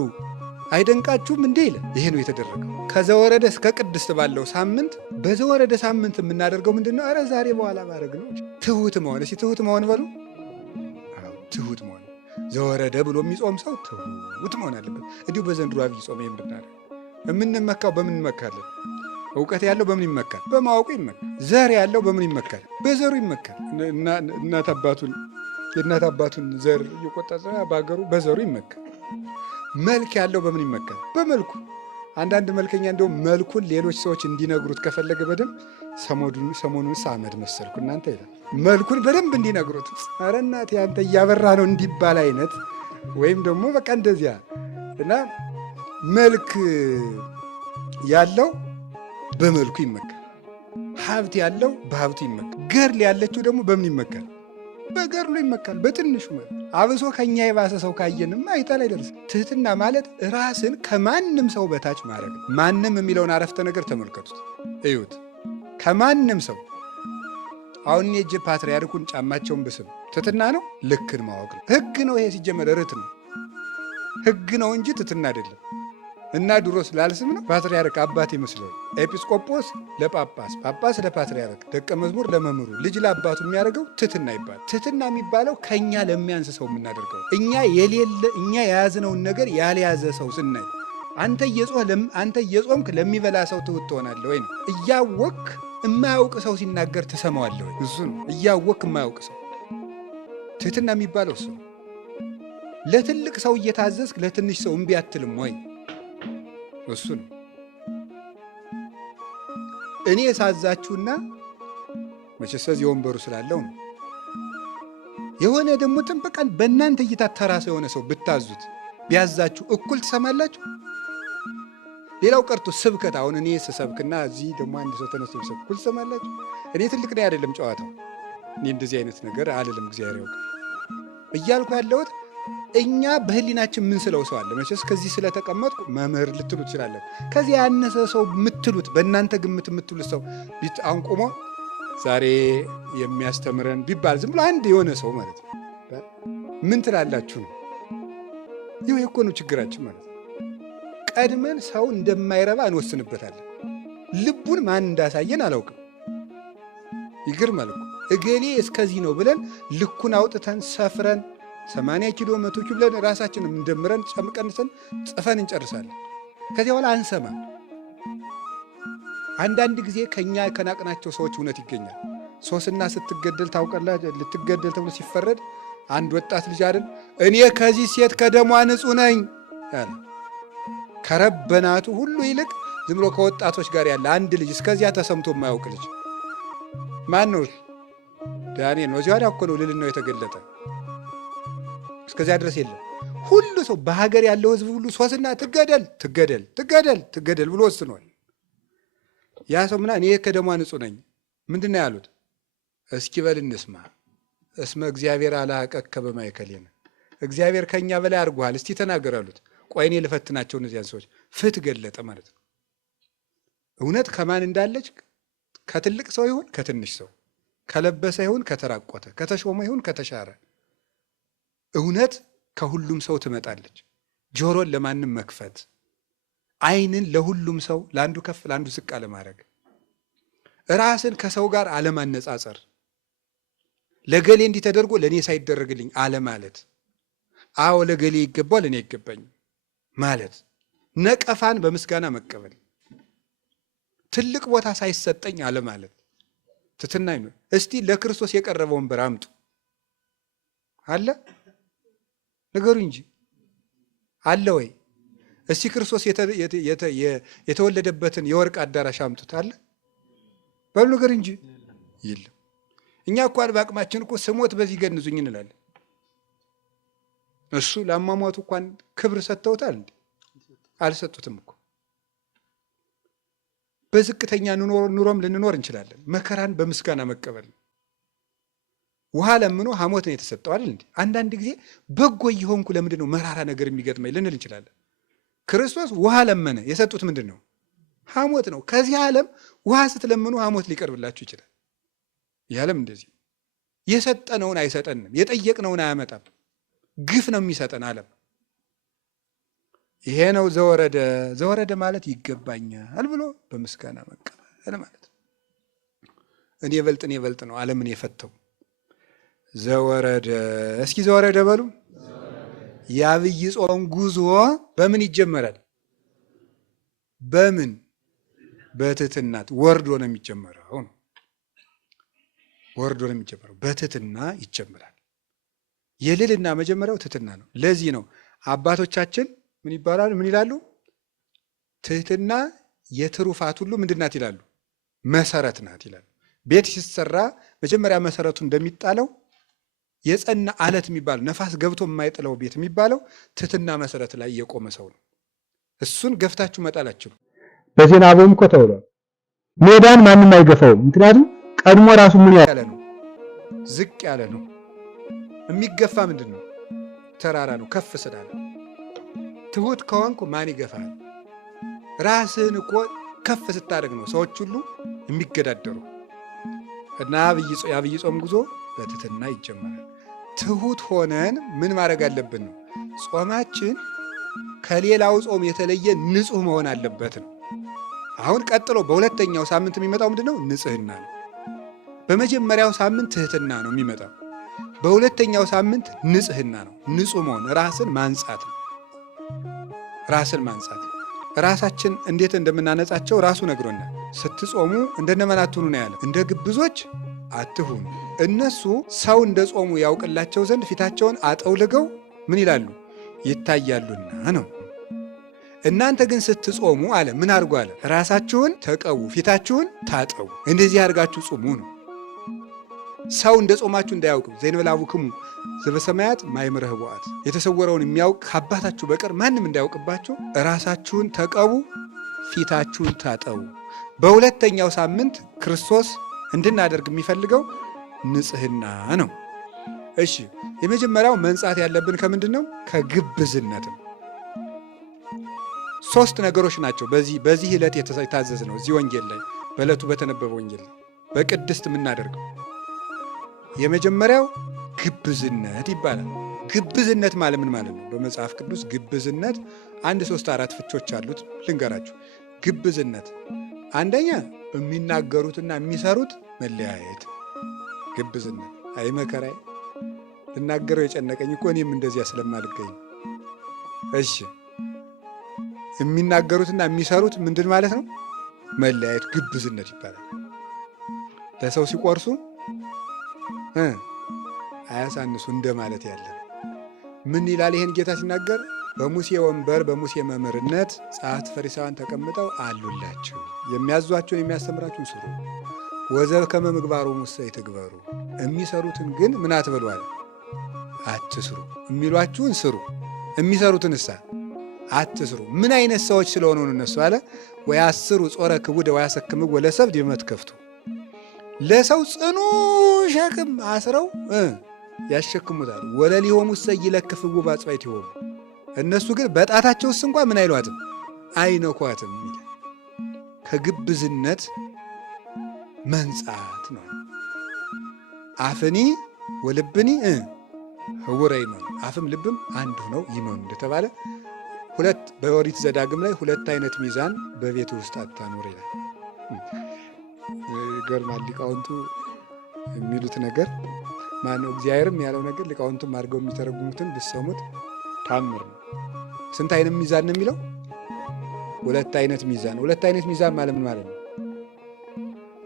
አይደንቃችሁም እንዴ ይላል። ይሄ ነው የተደረገው። ከዘወረደ እስከ ቅድስት ባለው ሳምንት በዘወረደ ሳምንት የምናደርገው ምንድን ነው? አረ ዛሬ በኋላ ባረግ ነው። ትሁት መሆን እስኪ ትሁት መሆን በሉ። ትሁት መሆን ዘወረደ ብሎ የሚጾም ሰው ትሁት መሆን አለበት። እንዲሁ በዘንድሮ አብይ ጾም ይሄን ብናደርግ የምንመካው በምን እንመካለን? እውቀት ያለው በምን ይመካል? በማወቁ ይመካል። ዘር ያለው በምን ይመካል? በዘሩ ይመካል። የእናት አባቱን ዘር እየቆጠረ በሀገሩ በዘሩ ይመካል። መልክ ያለው በምን ይመካል? በመልኩ። አንዳንድ መልከኛ እንደውም መልኩን ሌሎች ሰዎች እንዲነግሩት ከፈለገ በደንብ ሰሞኑንስ አመድ መሰልኩ እናንተ ይላል። መልኩን በደንብ እንዲነግሩት ኧረ እናቴ አንተ እያበራ ነው እንዲባል አይነት ወይም ደግሞ በቃ እንደዚያ እና መልክ ያለው በመልኩ ይመካል። ሀብት ያለው በሀብቱ ይመካል። ገድል ያለችው ደግሞ በምን ይመካል? በገድሉ ይመካል። በትንሹ አብሶ ከኛ የባሰ ሰው ካየንም አይጣል አይደርስም። ትህትና ማለት ራስን ከማንም ሰው በታች ማድረግ። ማንም የሚለውን አረፍተ ነገር ተመልከቱት፣ እዩት። ከማንም ሰው አሁን እኔ እጅ ፓትርያርኩን ጫማቸውን ብስም ትህትና ነው? ልክን ማወቅ ነው። ህግ ነው ይሄ። ሲጀመር ርት ነው፣ ህግ ነው እንጂ ትህትና አይደለም። እና ድሮስ ላልስም ነው ፓትርያርክ አባት ይመስለው፣ ኤጲስቆጶስ ለጳጳስ፣ ጳጳስ ለፓትርያርክ፣ ደቀ መዝሙር ለመምህሩ፣ ልጅ ለአባቱ የሚያደርገው ትህትና ይባላል። ትህትና የሚባለው ከኛ ለሚያንስ ሰው የምናደርገው እኛ የያዝነውን ነገር ያልያዘ ሰው ስናይ አንተ እየጾምክ ለሚበላ ሰው ትሁት ትሆናለህ ወይ ነው። እያወክ የማያውቅ ሰው ሲናገር ትሰማዋለህ ወይ? እሱ ነው እያወክ የማያውቅ ሰው። ትህትና የሚባለው እሱ ነው። ለትልቅ ሰው እየታዘዝክ ለትንሽ ሰው እምቢ አትልም ወይ? እሱ ነው። እኔ ሳዛችሁና መቼስ እዚህ ወንበሩ ስላለው ነው። የሆነ ደግሞ ጥንበቃን በእናንተ እይታ ተራ ሰው የሆነ ሰው ብታዙት ቢያዛችሁ እኩል ትሰማላችሁ? ሌላው ቀርቶ ስብከት፣ አሁን እኔ ስሰብክና እዚህ ደግሞ አንድ ሰው ተነስቶ ቢሰብክ እኩል ትሰማላችሁ? እኔ ትልቅ ነው አይደለም ጨዋታው። እኔ እንደዚህ አይነት ነገር አልልም፣ እግዚአብሔር ያውቃል እያልኩ ያለሁት እኛ በህሊናችን ምን ስለው ሰው አለ። መቼስ ከዚህ ስለተቀመጥኩ መምህር ልትሉ ትችላለን። ከዚህ ያነሰ ሰው የምትሉት በእናንተ ግምት የምትሉት ሰው አሁን ቆሞ ዛሬ የሚያስተምረን ቢባል ዝም ብሎ አንድ የሆነ ሰው ማለት ነው ምን ትላላችሁ ነው? ይህ እኮ ነው ችግራችን ማለት ነው። ቀድመን ሰው እንደማይረባ እንወስንበታለን። ልቡን ማን እንዳሳየን አላውቅም። ይገርማል እኮ እገሌ እስከዚህ ነው ብለን ልኩን አውጥተን ሰፍረን 80 ኪሎ 100 ኪሎ ብለን ራሳችንን እንደምረን ጨምቀንሰን ጽፈን እንጨርሳለን። ከዚያ በኋላ አንሰማ። አንዳንድ ጊዜ ከኛ ከናቅናቸው ሰዎች እውነት ይገኛል። ሶስና ስትገደል ታውቃላችሁ፣ ልትገደል ተብሎ ሲፈረድ አንድ ወጣት ልጅ አይደል እኔ ከዚህ ሴት ከደሟ ንጹሕ ነኝ ያለ ከረበናቱ ሁሉ ይልቅ ዝም ብሎ ከወጣቶች ጋር ያለ አንድ ልጅ እስከዚያ ተሰምቶ የማያውቅ ልጅ ማን ነው? ዳንኤል ነው። እዚያ እኮ ነው ልዕልናው የተገለጠ። እስከዚያ ድረስ የለም። ሁሉ ሰው በሀገር ያለው ሕዝብ ሁሉ ሶስና ትገደል ትገደል ትገደል ትገደል ብሎ ወስኗል። ያ ሰው ምና እኔ ከደሟ ንጹሕ ነኝ ምንድን ነው ያሉት? እስኪ በል እንስማ። እስመ እግዚአብሔር አልሐቀከ በማእከሌነ፣ እግዚአብሔር ከኛ በላይ አድርጎሃል፣ እስቲ ተናገር አሉት። ቆይ እኔ ልፈትናቸው እነዚያን ሰዎች። ፍትሕ ገለጠ ማለት ነው። እውነት ከማን እንዳለች ከትልቅ ሰው ይሁን ከትንሽ ሰው፣ ከለበሰ ይሁን ከተራቆተ፣ ከተሾመ ይሁን ከተሻረ፣ እውነት ከሁሉም ሰው ትመጣለች። ጆሮን ለማንም መክፈት፣ ዓይንን ለሁሉም ሰው ለአንዱ ከፍ ለአንዱ ዝቅ አለማድረግ፣ ራስን ከሰው ጋር አለማነጻጸር፣ ለገሌ እንዲህ ተደርጎ ለእኔ ሳይደረግልኝ አለማለት፣ አዎ ለገሌ ይገባል ለእኔ አይገባኝም ማለት፣ ነቀፋን በምስጋና መቀበል፣ ትልቅ ቦታ ሳይሰጠኝ አለማለት ትሕትና ይኖር። እስቲ ለክርስቶስ የቀረበ ወንበር አምጡ አለ ነገሩ እንጂ አለ ወይ? እስቲ ክርስቶስ የተወለደበትን የወርቅ አዳራሽ አምጡት አለ በሉ ነገር እንጂ የለም። እኛ እኮ በአቅማችን እኮ ስሞት በዚህ ገንዙኝ እንላለን። እሱ ለአሟሟቱ እንኳን ክብር ሰጥተውታል እንዴ? አልሰጡትም እኮ። በዝቅተኛ ኑሮም ልንኖር እንችላለን። መከራን በምስጋና መቀበል ነው። ውሃ ለምኖ ሐሞት ነው የተሰጠው አይደል እንዴ? አንዳንድ ጊዜ በጎ እየሆንኩ ለምንድን ነው መራራ ነገር የሚገጥመኝ ልንል እንችላለን። ክርስቶስ ውሃ ለመነ፣ የሰጡት ምንድን ነው? ሐሞት ነው። ከዚህ ዓለም ውሃ ስትለምኑ ሐሞት ሊቀርብላችሁ ይችላል። ይህ ዓለም እንደዚህ የሰጠነውን አይሰጠንም፣ የጠየቅነውን አያመጣም። ግፍ ነው የሚሰጠን ዓለም። ይሄ ነው ዘወረደ። ዘወረደ ማለት ይገባኛል ብሎ በምስጋና መቀበል ማለት ነው። እኔ በልጥ ነው ዓለምን የፈተው ዘወረደ። እስኪ ዘወረደ በሉ። የዐቢይ ጾም ጉዞ በምን ይጀመራል? በምን? በትሕትናት ወርዶ ነው የሚጀመረው ነው። ወርዶ ነው የሚጀመረው፣ በትሕትና ይጀምራል። የልዕልና መጀመሪያው ትሕትና ነው። ለዚህ ነው አባቶቻችን ምን ይባላሉ? ምን ይላሉ? ትሕትና የትሩፋት ሁሉ ምንድን ናት ይላሉ? መሰረት ናት ይላል። ቤት ሲሰራ መጀመሪያ መሰረቱ እንደሚጣለው የጸና አለት የሚባለው ነፋስ ገብቶ የማይጥለው ቤት የሚባለው ትሕትና መሰረት ላይ የቆመ ሰው ነው። እሱን ገፍታችሁ መጣላችሁ። በዜና አበውም እኮ ተብሏል። ሜዳን ማንም አይገፋውም። ምክንያቱም ቀድሞ ራሱ ምን ያለ ነው? ዝቅ ያለ ነው። የሚገፋ ምንድን ነው? ተራራ ነው። ከፍ ስላለ ትሁት ከሆንኩ ማን ይገፋል? ራስህን እኮ ከፍ ስታደርግ ነው ሰዎች ሁሉ የሚገዳደሩ እና የዐቢይ ጾም ጉዞ በትሕትና ይጀመራል። ትሁት ሆነን ምን ማድረግ አለብን ነው? ጾማችን ከሌላው ጾም የተለየ ንጹህ መሆን አለበት ነው። አሁን ቀጥሎ በሁለተኛው ሳምንት የሚመጣው ምንድን ነው? ንጽህና ነው። በመጀመሪያው ሳምንት ትሕትና ነው የሚመጣው። በሁለተኛው ሳምንት ንጽህና ነው። ንጹህ መሆን ራስን ማንጻት ነው። ራስን ማንጻት ራሳችን እንዴት እንደምናነጻቸው ራሱ ነግሮናል። ስትጾሙ እንደነማን አትሁኑ ነው ያለ። እንደ ግብዞች አትሁኑ። እነሱ ሰው እንደ ጾሙ ያውቅላቸው ዘንድ ፊታቸውን አጠውልገው ምን ይላሉ? ይታያሉና ነው። እናንተ ግን ስትጾሙ አለ ምን አድርጉ አለ? ራሳችሁን ተቀቡ፣ ፊታችሁን ታጠቡ፣ እንደዚህ አድርጋችሁ ጹሙ ነው። ሰው እንደ ጾማችሁ እንዳያውቅ ዘእንበለአቡክሙ ዘበሰማያት ማእምረ ኅቡዓት፣ የተሰወረውን የሚያውቅ ከአባታችሁ በቀር ማንም እንዳያውቅባችሁ ራሳችሁን ተቀቡ፣ ፊታችሁን ታጠቡ። በሁለተኛው ሳምንት ክርስቶስ እንድናደርግ የሚፈልገው ንጽህና ነው። እሺ የመጀመሪያው መንጻት ያለብን ከምንድን ነው? ከግብዝነት ነው። 3 ነገሮች ናቸው በዚህ ዕለት የታዘዝ ነው። እዚህ ወንጌል ላይ በዕለቱ በተነበበ ወንጌል ላይ በቅድስት የምናደርገው የመጀመሪያው ግብዝነት ይባላል። ግብዝነት ማለት ምን ማለት ነው? በመጽሐፍ ቅዱስ ግብዝነት 1 3 4 ፍቾች አሉት። ልንገራችሁ። ግብዝነት አንደኛ የሚናገሩትና የሚሰሩት መለያየት። ግብዝነት አይ መከራዬ ልናገረው የጨነቀኝ እኮ እኔም እንደዚያ ስለማልገኝ። እሺ የሚናገሩትና የሚሰሩት ምንድን ማለት ነው? መለያየት ግብዝነት ይባላል። ለሰው ሲቆርሱ አያሳንሱ እንደማለት ያለ ምን ይላል? ይሄን ጌታ ሲናገር በሙሴ ወንበር በሙሴ መምህርነት ጸሐፍት ፈሪሳውያን ተቀምጠው አሉላችሁ፣ የሚያዟቸውን የሚያስተምራችሁን ስሩ፣ ወዘከመ ምግባሩ ሙሴ ይትግበሩ፣ የሚሰሩትን ግን ምን አትበሉ አለ? አትስሩ። የሚሏችሁን ስሩ፣ የሚሰሩትን እሳ አትስሩ። ምን አይነት ሰዎች ስለሆኑ እነሱ አለ? ወያስሩ ጾረ ክቡደ ወያሰክምዎ ለሰብእ ዲበ መትከፍቱ፣ ለሰው ጽኑ ሸክም አስረው ያሸክሙታል። ወለሊሆሙሰ ይለክፍዎ በአጽባዕቲሆሙ፣ እነሱ ግን በጣታቸውስ እንኳ ምን አይሏትም? አይነኳትም ይላል። ከግብዝነት መንጻት ነው። አፍኒ ወልብኒ ህውረ ይመኑ፣ አፍም ልብም አንዱ ነው ይመኑ እንደተባለ በኦሪት ዘዳግም ላይ 2 አይነት ሚዛን በቤት ውስጥ አታኑር ይላል። ይገርማል። ሊቃውንቱ የሚሉት ነገር ማነው? እግዚአብሔርም ያለው ነገር ሊቃውንቱም አድርገው የሚተረጉሙትን ብትሰሙት ታምር ነው። ስንት አይነት ሚዛን ነው የሚለው? 2 አይነት ሚዛን። 2 አይነት ሚዛን ማለት ምን ማለት ነው?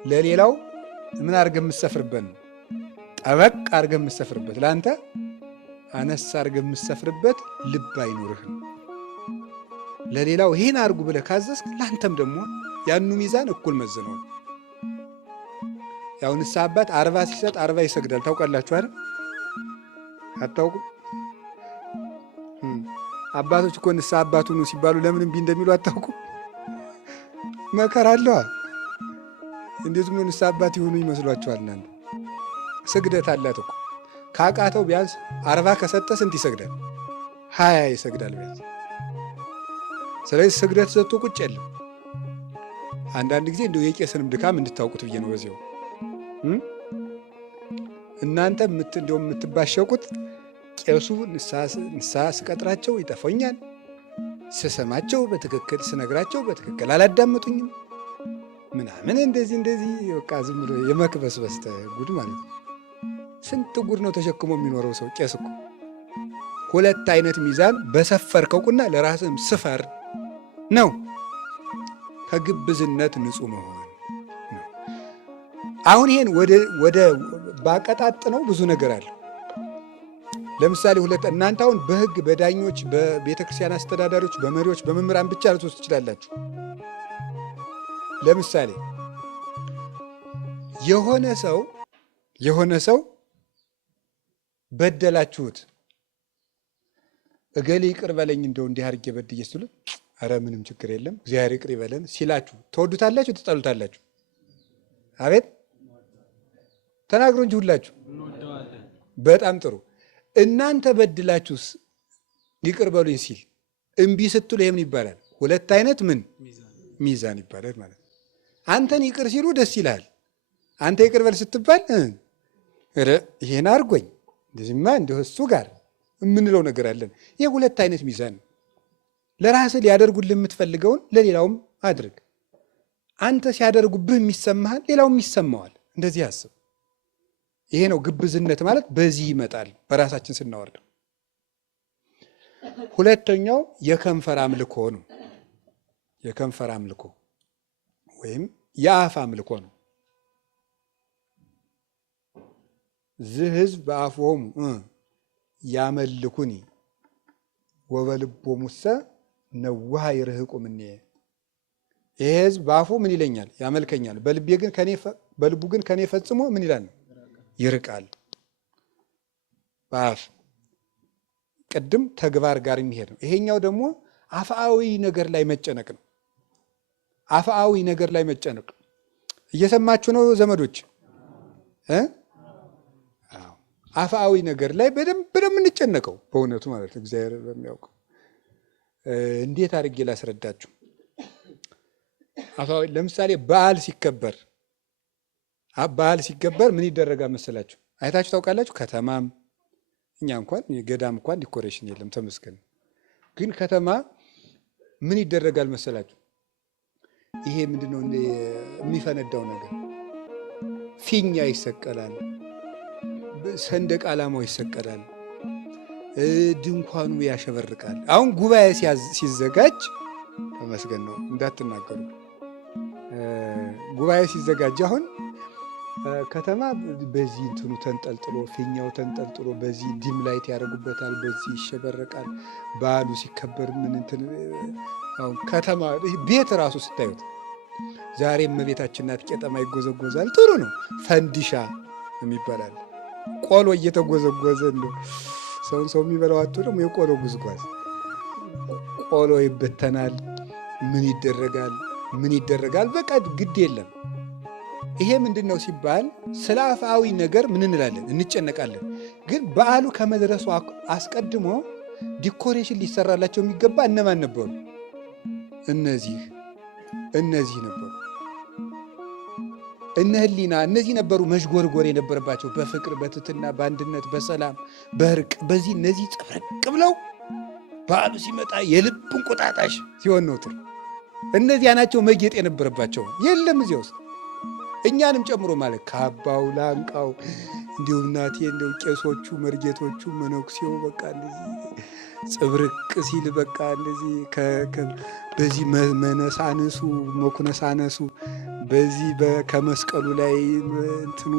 ለሌላው ምን አድርገህ የምትሰፍርበት ነው? ጠበቅ አድርገህ የምትሰፍርበት፣ ለአንተ አነስ አድርገህ የምትሰፍርበት ልብ አይኖርህ ነው። ለሌላው ይሄን አድርጉ ብለህ ካዘዝክ ለአንተም ደግሞ ያኑ ሚዛን እኩል መዝነው። ያው ንስሐ አባት 40 ሲሰጥ 40 ይሰግዳል። ታውቃላችሁ አይደል? አታውቁ? አባቶች እኮ ንስሐ አባቱ ነው ሲባሉ ለምን እምቢ እንደሚሉ አታውቁ? መከራ አለዋ። እንዴት ነው ንስሐ አባት ይሆኑ ይመስሏችኋል? እናንተ ስግደት አላት እኮ። ካቃተው ቢያንስ 40 ከሰጠ ስንት ይሰግዳል? 20 ይሰግዳል ቢያንስ። ስለዚህ ስግደት ሰጥቶ ቁጭ የለም። አንዳንድ ጊዜ እንደው የቄስንም ድካም እንድታውቁት ብዬ ነው በዚያው። እናንተ እንደው የምትባሸቁት ቄሱ ንስሐ ስቀጥራቸው ይጠፋኛል፣ ስሰማቸው በትክክል ስነግራቸው በትክክል አላዳመጡኝም ምናምን እንደዚህ በቃ ዝም ብሎ የመክበስበስ ጉድ ማለት ነው። ስንት ጉድ ነው ተሸክሞ የሚኖረው ሰው ቄስ እኮ። 2 አይነት ሚዛን በሰፈርከው ቁና ለራስህም ስፈር ነው። ከግብዝነት ንጹህ መሆን ነው። አሁን ይሄን ወደ ባቀጣጥ ነው ብዙ ነገር አለ። ለምሳሌ እናንተ አሁን በሕግ በዳኞች በቤተ ክርስቲያን አስተዳዳሪዎች በመሪዎች በመምህራን ብቻ ልትወስዱ ትችላላችሁ። ለምሳሌ የሆነ ሰው በደላችሁት፣ እገሌ ይቅር በለኝ እንደው እንዲህ አድርጌ በድዬ ስትሉ አረ ምንም ችግር የለም እግዚአብሔር ይቅር ይበለን ሲላችሁ ትወዱታላችሁ ትጠሉታላችሁ? አቤት ተናግሮ እንጂ ሁላችሁ። በጣም ጥሩ። እናንተ በድላችሁስ ይቅር በሉኝ ሲል እምቢ ስትሉ ይሄ ምን ይባላል? ሁለት አይነት ሚዛን ይባላል ማለት ነው። አንተን ይቅር ሲሉ ደስ ይላል። አንተ ይቅር በል ስትባል ይሄን አድርጎኝ እንደዚህማ እንደው እሱ ጋር የምንለው ነገር አለን። ይሄ ሁለት አይነት ሚዛን ነው። ለራስህ ሊያደርጉልህ የምትፈልገውን ለሌላውም አድርግ። አንተ ሲያደርጉብህ የሚሰማሃል ሌላውም ይሰማዋል። እንደዚህ አስብ። ይሄ ነው ግብዝነት ማለት። በዚህ ይመጣል በራሳችን ስናወርደው። ሁለተኛው የከንፈር አምልኮ ነው። የከንፈር አምልኮ ወይም የአፍ አምልኮ ነው። ዝህ ህዝብ በአፍሆሙ ያመልኩኒ ወበልቦሙሰ ነዋሃ ይርህቁ እምኔ። ይሄ ህዝብ በአፉ ምን ይለኛል? ያመልከኛል፣ በልቡ ግን ከኔ ፈጽሞ ምን ይላል? ይርቃል። በአፍ ቅድም ተግባር ጋር የሚሄድ ነው። ይሄኛው ደግሞ አፍአዊ ነገር ላይ መጨነቅ ነው። አፍአዊ ነገር ላይ መጨነቅ። እየሰማችሁ ነው ዘመዶች? አፍአዊ ነገር ላይ በደንብ የምንጨነቀው በእውነቱ ማለት ነው። እግዚአብሔር በሚያውቀው እንዴት አድርጌ ላስረዳችሁ? አፍአዊ ለምሳሌ በዓል ሲከበር ምን ይደረጋል መሰላችሁ? አይታችሁ ታውቃላችሁ? ከተማም እኛ እንኳን ገዳም እንኳን ዲኮሬሽን የለም ተመስገን። ግን ከተማ ምን ይደረጋል መሰላችሁ? ይሄ ምንድነው የሚፈነዳው ነገር? ፊኛ ይሰቀላል፣ ሰንደቅ ዓላማው ይሰቀላል፣ ድንኳኑ ያሸበርቃል። አሁን ጉባኤ ሲዘጋጅ ተመስገን ነው እንዳትናገሩ። ጉባኤ ሲዘጋጅ አሁን ከተማ በዚህ እንትኑ ተንጠልጥሎ ፊኛው ተንጠልጥሎ በዚህ ዲም ላይት ያደርጉበታል፣ በዚህ ይሸበረቃል። በዓሉ ሲከበር ምን እንትን አሁን ከተማ ቤት ራሱ ስታዩት ዛሬ እመቤታችን ናት ቄጠማ ይጎዘጎዛል። ጥሩ ነው። ፈንዲሻ የሚባላል ቆሎ እየተጎዘጎዘ ነው። ሰው የሚበላው አጡ ደግሞ የቆሎ ጉዝጓዝ ቆሎ ይበተናል። ምን ይደረጋል? በቃ ግድ የለም። ይሄ ምንድን ነው ሲባል ስለ አፍአዊ ነገር ምን እንላለን? እንጨነቃለን። ግን በዓሉ ከመድረሱ አስቀድሞ ዲኮሬሽን ሊሰራላቸው የሚገባ እነማን ነበሩ? እነዚህ ነበሩ። እነ ህሊና እነዚህ ነበሩ መዥጎርጎር የነበረባቸው በፍቅር በትትና በአንድነት በሰላም በእርቅ በዚህ እነዚህ ጸፍረቅ ብለው በዓሉ ሲመጣ የልብ እንቁጣጣሽ ሲሆን ነው ጥሩ። እነዚያ ናቸው መጌጥ የነበረባቸው። የለም እዚያ ውስጥ እኛንም ጨምሮ ማለት ካባው ላንቃው እንዲሁ እናቴ እንደው ቄሶቹ መርጌቶቹ መነኩሴው በቃ እንደዚህ ጽብርቅ ሲል በቃ እንደዚህ በዚህ መነሳነሱ መኩነሳነሱ በዚህ ከመስቀሉ ላይ እንትኑ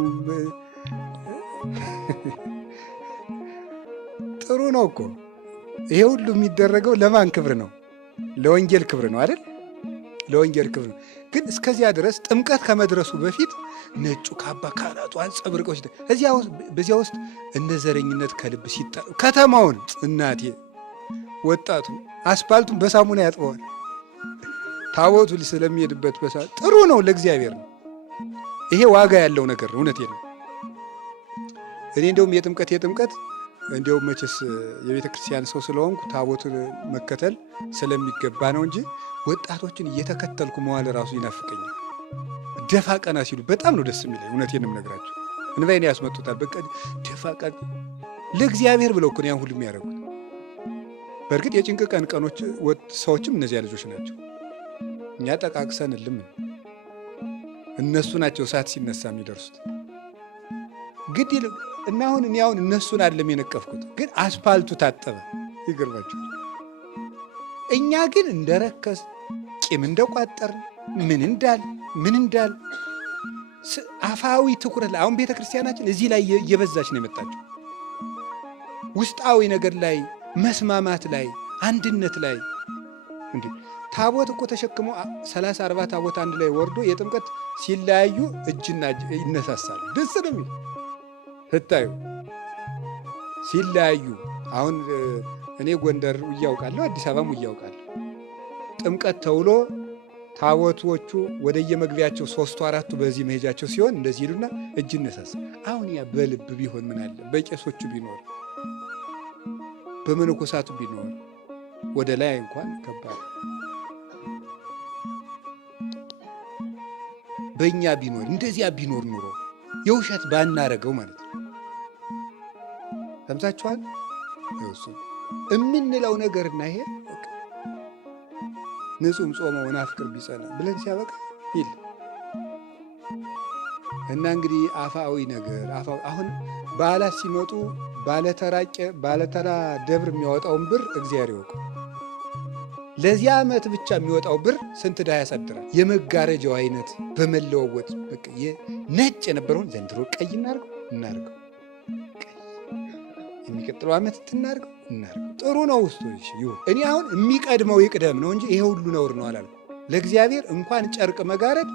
ጥሩ ነው እኮ። ይሄ ሁሉ የሚደረገው ለማን ክብር ነው? ለወንጌል ክብር ነው አይደል? ለወንጌል ክብር ነው። ግን እስከዚያ ድረስ ጥምቀት ከመድረሱ በፊት ነጩ ካባ ካህናቱ አንጸብርቀው በዚያ ውስጥ እነ ዘረኝነት ከልብ ሲጣሉ ከተማውን እናቴ ወጣቱ አስፓልቱን በሳሙና ያጥበዋል። ታቦቱ ስለሚሄድበት ጥሩ ነው፣ ለእግዚአብሔር ነው። ይሄ ዋጋ ያለው ነገር ነው። እውነቴን ነው። እኔ እንደውም የጥምቀት እንዲያውም መቼስ የቤተ ክርስቲያን ሰው ስለሆንኩ ታቦቱን መከተል ስለሚገባ ነው እንጂ ወጣቶችን እየተከተልኩ መዋል ራሱ ይናፍቀኛል። ደፋ ቀና ሲሉ በጣም ነው ደስ የሚለኝ። እውነቴን ነው የምነግራቸው። እንባዬን ያስመጡታል። በቃ ደፋ ቀና ለእግዚአብሔር ብለው እኮ ነው ያን ሁሉ የሚያደርጉት። በእርግጥ የጭንቅ ቀኖች ሰዎችም እነዚያ ልጆች ናቸው። እኛ ጠቃቅሰን እልም እነሱ ናቸው እሳት ሲነሳ የሚደርሱት። ግድ እና አሁን እነሱን አይደለም የነቀፍኩት፣ ግን አስፓልቱ ታጠበ። ይገርማችሁ። እኛ ግን እንደረከስ ቂም እንደቋጠር ምን እንዳል አፋዊ ትኩረት ላይ አሁን ቤተ ክርስቲያናችን እዚህ ላይ እየበዛች ነው የመጣችው። ውስጣዊ ነገር ላይ መስማማት ላይ አንድነት ላይ እንዴ ታቦት እኮ ተሸክሞ 30-40 ታቦት አንድ ላይ ወርዶ የጥምቀት ሲለያዩ እጅና እጅ ይነሳሳሉ። ደስ ነው የሚል ስታዩ ሲለያዩ። አሁን እኔ ጎንደር እያውቃለሁ፣ አዲስ አበባም እያውቃለሁ። ጥምቀት ተውሎ ታቦቶቹ ወደየመግቢያቸው 3-4ቱ በዚህ መሄጃቸው ሲሆን እንደዚህ ይሉና እጅ ይነሳሳ። አሁን ያ በልብ ቢሆን ምን አለ? በቄሶቹ ቢኖር በመነኮሳቱ ቢኖር ወደ ላይ እንኳን ከባድ በእኛ ቢኖር እንደዚያ ቢኖር ኑሮ የውሸት ባናረገው ማለት ነው። ሰምታችኋል? እሱ የምንለው ነገርና ይሄ ንጹም ጾመ ወናፍቅር ቢጸና ብለን ሲያበቃ ይል እና እንግዲህ አፋዊ ነገር አሁን በዓላት ሲመጡ ባለተራ ደብር የሚያወጣውን ብር እግዚአብሔር ይወቀው። ለዚህ ዓመት ብቻ የሚወጣው ብር ስንት ዕዳ ያሳድራል። የመጋረጃው አይነት በመለዋወጥ በቃ ነጭ የነበረውን ዘንድሮ ቀይ እናርገው፣ የሚቀጥለው ዓመት እናርገው። ጥሩ ነው ውስጡ ይሁን። እኔ አሁን የሚቀድመው ይቅደም ነው እንጂ ይሄ ሁሉ ነውር ነው አላልኩም። ለእግዚአብሔር እንኳን ጨርቅ መጋረድ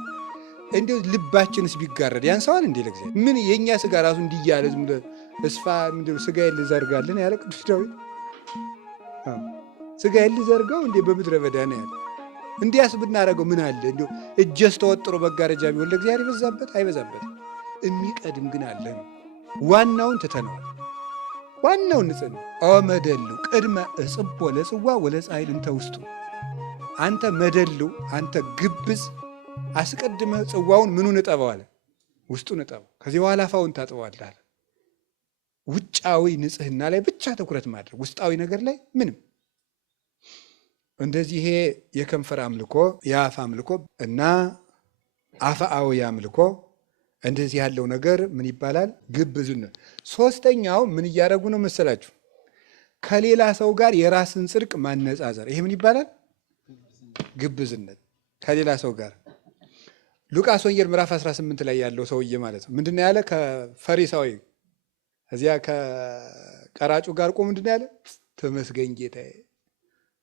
እንዲሁ ልባችንስ ቢጋረድ ያንሰዋል እንዴ? ለእግዚአብሔር ምን የእኛ ስጋ ራሱ እንዲያለ ዝም ብለህ እስፋ ስጋዬን ልዘርጋልን ያለ ቅዱስ ዳዊት ስጋዬን ልዘርጋው እንዴ በምድረ በዳ ነው ያለ። እንዲያስ ብናደርገው ምን አለ? እንዲሁ እጀስ ተወጥሮ መጋረጃ ቢሆን ለእግዚአብሔር ይበዛበት አይበዛበት? የሚቀድም ግን አለ ነው። ዋናውን ትተነዋል። ዋናውን ንጽሕና መደሉ ቅድመ እጽቦ ለጽዋ ወለጻይል እንተ ውስጡ። አንተ መደሉ፣ አንተ ግብዝ አስቀድመህ ጽዋውን ምኑን እጠበዋለ? ውስጡን እጠበው፣ ከዚህ በኋላ አፋውን ታጥበዋለህ አለ። ውጫዊ ንጽሕና ላይ ብቻ ትኩረት ማድረግ፣ ውስጣዊ ነገር ላይ ምንም። እንደዚህ ይሄ የከንፈር አምልኮ፣ የአፍ አምልኮ እና አፍአዊ አምልኮ እንደዚህ ያለው ነገር ምን ይባላል? ግብዝነት። ሶስተኛው ምን እያደረጉ ነው መሰላችሁ? ከሌላ ሰው ጋር የራስን ጽድቅ ማነጻጸር። ይሄ ምን ይባላል? ግብዝነት። ከሌላ ሰው ጋር ሉቃስ ወንጌል ምዕራፍ 18 ላይ ያለው ሰውዬ ማለት ነው። ምንድነው ያለ? ከፈሪሳዊ እዚያ ከቀራጩ ጋር ቆሞ ምንድነው ያለ? ተመስገን ጌታዬ፣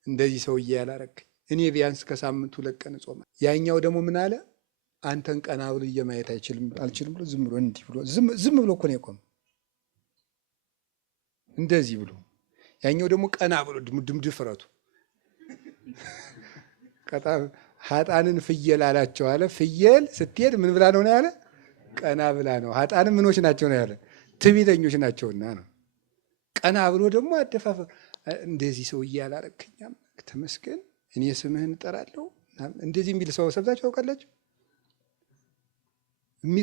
እንደዚህ ሰውዬ ያላረከኝ፣ እኔ ቢያንስ ከሳምንቱ 2 ቀን ጾም። ያኛው ደግሞ ምን አለ? አንተን ቀና ብሎ እየማየት አልችልም ብሎ ዝም ብሎ እንዲህ ብሎ ዝም ብሎ እኮ ነው የቆመው፣ እንደዚህ ብሎ። ያኛው ደግሞ ቀና ብሎ ድፍረቱ ሀጣንን ፍየል አላቸው አለ። ፍየል ስትሄድ ምን ብላ ነው ያለ? ቀና ብላ ነው። ሀጣንን ምኖች ናቸው ነው ያለ? ትዕቢተኞች ናቸውና ነው። ቀና ብሎ ደግሞ አደፋፈር። እንደዚህ ሰውዬ ያላረከኛም ተመስገን፣ እኔ ስምህን እጠራለሁ። እንደዚህ የሚል ሰው ሰብታችሁ ታውቃላችሁ?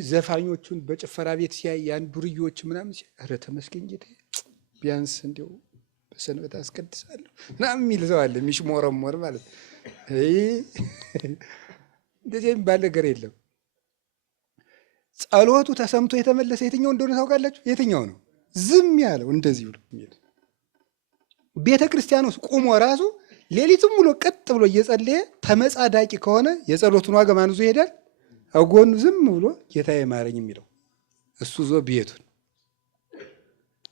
ዘፋኞቹን በጭፈራ ቤት ሲያይ ያን ዱርዮች ምናምን ሲያይ ኧረ ተመስገን ጌታዬ፣ ቢያንስ እንዲያው በሰንበት አስቀድሳለሁ ምናምን የሚል ሰው አለ። የሚሽሞረሞር ማለት እንደዚህ የሚባል ነገር የለም። ጸሎቱ ተሰምቶ የተመለሰ የትኛው እንደሆነ ታውቃላችሁ? የትኛው ነው? ዝም ያለው እንደዚህ ብሎ ቤተ ክርስቲያን ውስጥ ቁሞ ራሱ ሌሊቱም ብሎ ቀጥ ብሎ እየጸለየ ተመጻዳቂ ከሆነ የጸሎቱን ዋጋ ማን ይዞ ይሄዳል? አጎኑ ዝም ብሎ ጌታዬ ማረኝ የሚለው እሱ ዞ ቤቱን።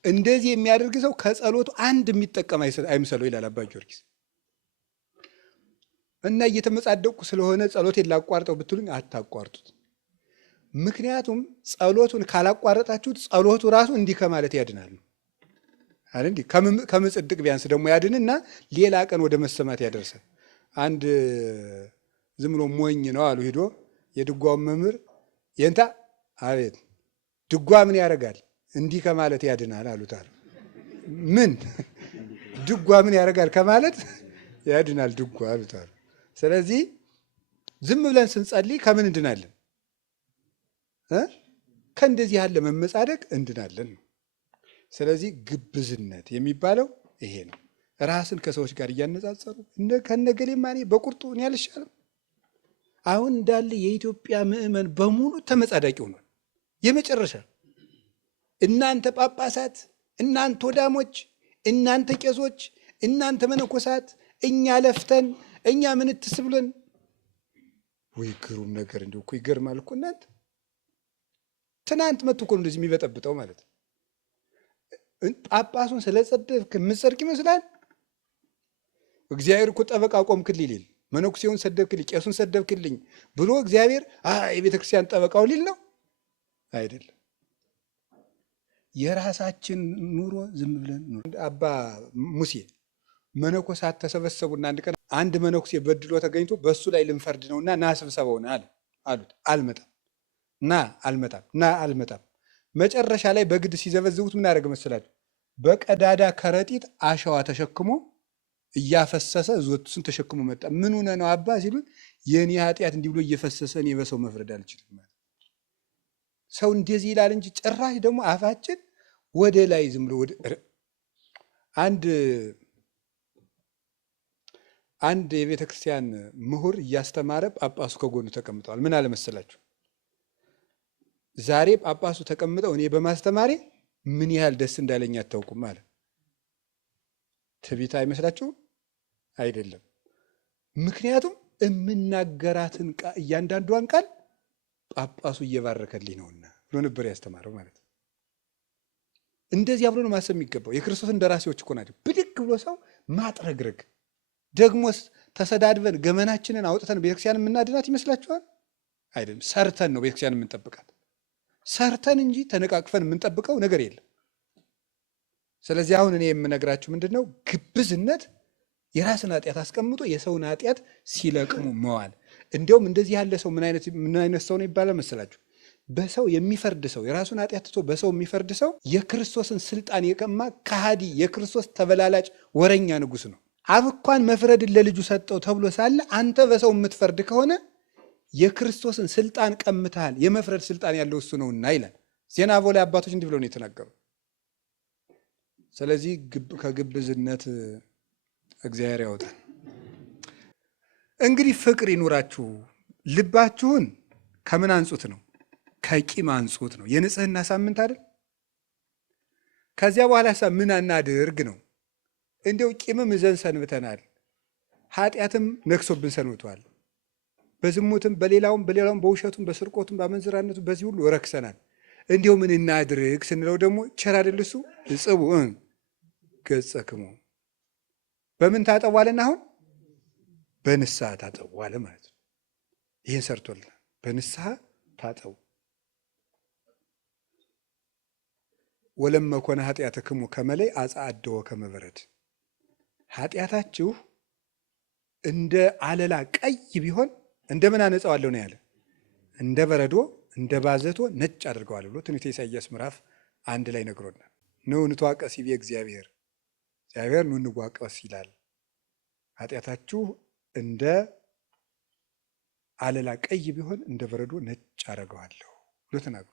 እንደዚህ የሚያደርግ ሰው ከጸሎቱ አንድ የሚጠቀም አይምሰለው ይላል አባ ጊዮርጊስ። እና እየተመጻደቅኩ ስለሆነ ጸሎቴን ላቋርጠው ብትሉኝ አታቋርጡት። ምክንያቱም ጸሎቱን ካላቋረጣችሁት ጸሎቱ ራሱ እንዲህ ከማለት ያድናል አይደል? እንዲህ ከምጽድቅ ቢያንስ ደግሞ ያድንና ሌላ ቀን ወደ መሰማት ያደርሳል። አንድ ዝም ብሎ ሞኝ ነው አሉ ሂዶ የድጓውን መምህር የንታ አቤት ድጓ ምን ያደርጋል? እንዲህ ከማለት ያድናል አሉታል። ምን ድጓ ምን ያደርጋል ከማለት ያድናል ድጓ አሉታል። ስለዚህ ዝም ብለን ስንጸልይ ከምን እንድናለን? ከእንደዚህ ያለ መመጻደቅ እንድናለን ነው። ስለዚህ ግብዝነት የሚባለው ይሄ ነው። ራስን ከሰዎች ጋር እያነጻጸሩ ከነገሌማ እኔ በቁርጡ እኔ አልሻልም። አሁን እንዳለ የኢትዮጵያ ምዕመን በሙሉ ተመጻዳቂ ሆኗል። የመጨረሻ እናንተ ጳጳሳት፣ እናንተ ወዳሞች፣ እናንተ ቄሶች፣ እናንተ መነኮሳት፣ እኛ ለፍተን እኛ ምንትስ ብለን። ወይ ግሩም ነገር እንደው እኮ ይገርማል እኮ እናንተ። ትናንት መጥቶ እኮ እንደዚህ የሚበጠብጠው ማለት ነው። ጳጳሱን ስለጸደፍክ የምትጸድቅ ይመስላል። እግዚአብሔር እኮ ጠበቃ ቆምክልኝ ይል መነኩሴውን ሰደብክልኝ፣ ቄሱን ሰደብክልኝ ብሎ እግዚአብሔር የቤተ ክርስቲያን ጠበቃው ሊል ነው? አይደለም። የራሳችን ኑሮ ዝም ብለን አባ ሙሴ መነኮሳት ተሰበሰቡና አንድ ቀን አንድ መነኩሴ በድሎ ተገኝቶ በሱ ላይ ልንፈርድ ነውና ና ስብሰባውን አሉት። አልመጣም፣ አልመጣም። መጨረሻ ላይ በግድ ሲዘበዝቡት ምን አደረገ መሰላችሁ? በቀዳዳ ከረጢት አሸዋ ተሸክሞ እያፈሰሰ ዞቱን ተሸክሞ መጣ። ምን ሆነ ነው አባ ሲሉት የኔ ኃጢአት እንዲህ ብሎ እየፈሰሰ እኔ በሰው መፍረድ አልችልም። ሰው እንደዚህ ይላል እንጂ ጭራሽ ደግሞ አፋችን ወደ ላይ ዝም ብሎ አንድ የቤተ ክርስቲያን ምሁር እያስተማረ ጳጳሱ ከጎኑ ተቀምጠዋል። ምን አለ መሰላችሁ? ዛሬ ጳጳሱ ተቀምጠው እኔ በማስተማሬ ምን ያህል ደስ እንዳለኝ አታውቁም አለ። ትዕቢት አይመስላችሁም? አይደለም። ምክንያቱም የምናገራትን እያንዳንዷን ቃል ጳጳሱ እየባረከልኝ ነውና ብሎ ነበር ያስተማረው ማለት ነው። እንደዚያ ብሎ ነው ማሰብ የሚገባው። የክርስቶስ እንደራሴዎች እኮ ናቸው። ብድግ ብሎ ሰው ማጥረግረግ ደግሞስ ተሰዳድበን ገመናችንን አውጥተን ቤተክርስቲያን የምናድናት ይመስላችኋል? አይደለም። ሰርተን ነው ቤተክርስቲያን የምንጠብቃት። ሰርተን እንጂ ተነቃቅፈን የምንጠብቀው ነገር የለም። ስለዚህ አሁን እኔ የምነግራችሁ ምንድን ነው? ግብዝነት የራስን ኃጢአት አስቀምጦ የሰውን ኃጢአት ሲለቅሙ መዋል። እንዲያውም እንደዚህ ያለ ሰው ምን አይነት ሰው ነው ይባላል መሰላችሁ? በሰው የሚፈርድ ሰው፣ የራሱን ኃጢአት ትቶ በሰው የሚፈርድ ሰው የክርስቶስን ስልጣን የቀማ ከሃዲ፣ የክርስቶስ ተበላላጭ ወረኛ ንጉሥ ነው። አብ እንኳን መፍረድን ለልጁ ሰጠው ተብሎ ሳለ አንተ በሰው የምትፈርድ ከሆነ የክርስቶስን ስልጣን ቀምተሃል። የመፍረድ ስልጣን ያለው እሱ ነውና ይላል። ዜና አበው ላይ አባቶች እንዲህ ብለው ነው የተናገሩ። ስለዚህ ከግብዝነት እግዚአብሔር ያወጣል። እንግዲህ ፍቅር ይኑራችሁ። ልባችሁን ከምን አንጹት ነው? ከቂም አንጹት ነው። የንጽህና ሳምንት አይደል? ከዚያ በኋላ ምን እናድርግ ነው? እንዲያው ቂምም ይዘን ሰንብተናል፣ ኃጢአትም ነግሶብን ሰንብቷል። በዝሙትም በሌላውም በውሸቱም በስርቆቱም በአመንዝራነቱም በዚህ ሁሉ ረክሰናል። እንዲያው ምን እናድርግ ስንለው ደግሞ ቸር አይደል እሱ? እጽቡ ገጸክሙ በምን ታጠቧልና? አሁን በንስሐ ታጠቡ አለ ማለት ነው። ይህን ሰርቶልናል። በንስሐ ታጠቡ። ወለመ ኮነ ኃጢአትክሙ ከመላይ አጽአደወ ከመ በረድ። ኃጢአታችሁ እንደ አለላ ቀይ ቢሆን እንደምን አነጻዋለሁ ነው ያለ። እንደ በረዶ እንደ ባዘቶ ነጭ አድርገዋል ብሎ ትንቢተ ኢሳይያስ ምዕራፍ 1 ላይ ነግሮናል። ኑ እንዋቀስ ይቤ እግዚአብሔር ኑ እንዋቀስ ይላል። ኃጢአታችሁ እንደ አለላ ቀይ ቢሆን እንደ በረዶ ነጭ አደርገዋለሁ ብሎ ተናግሯል።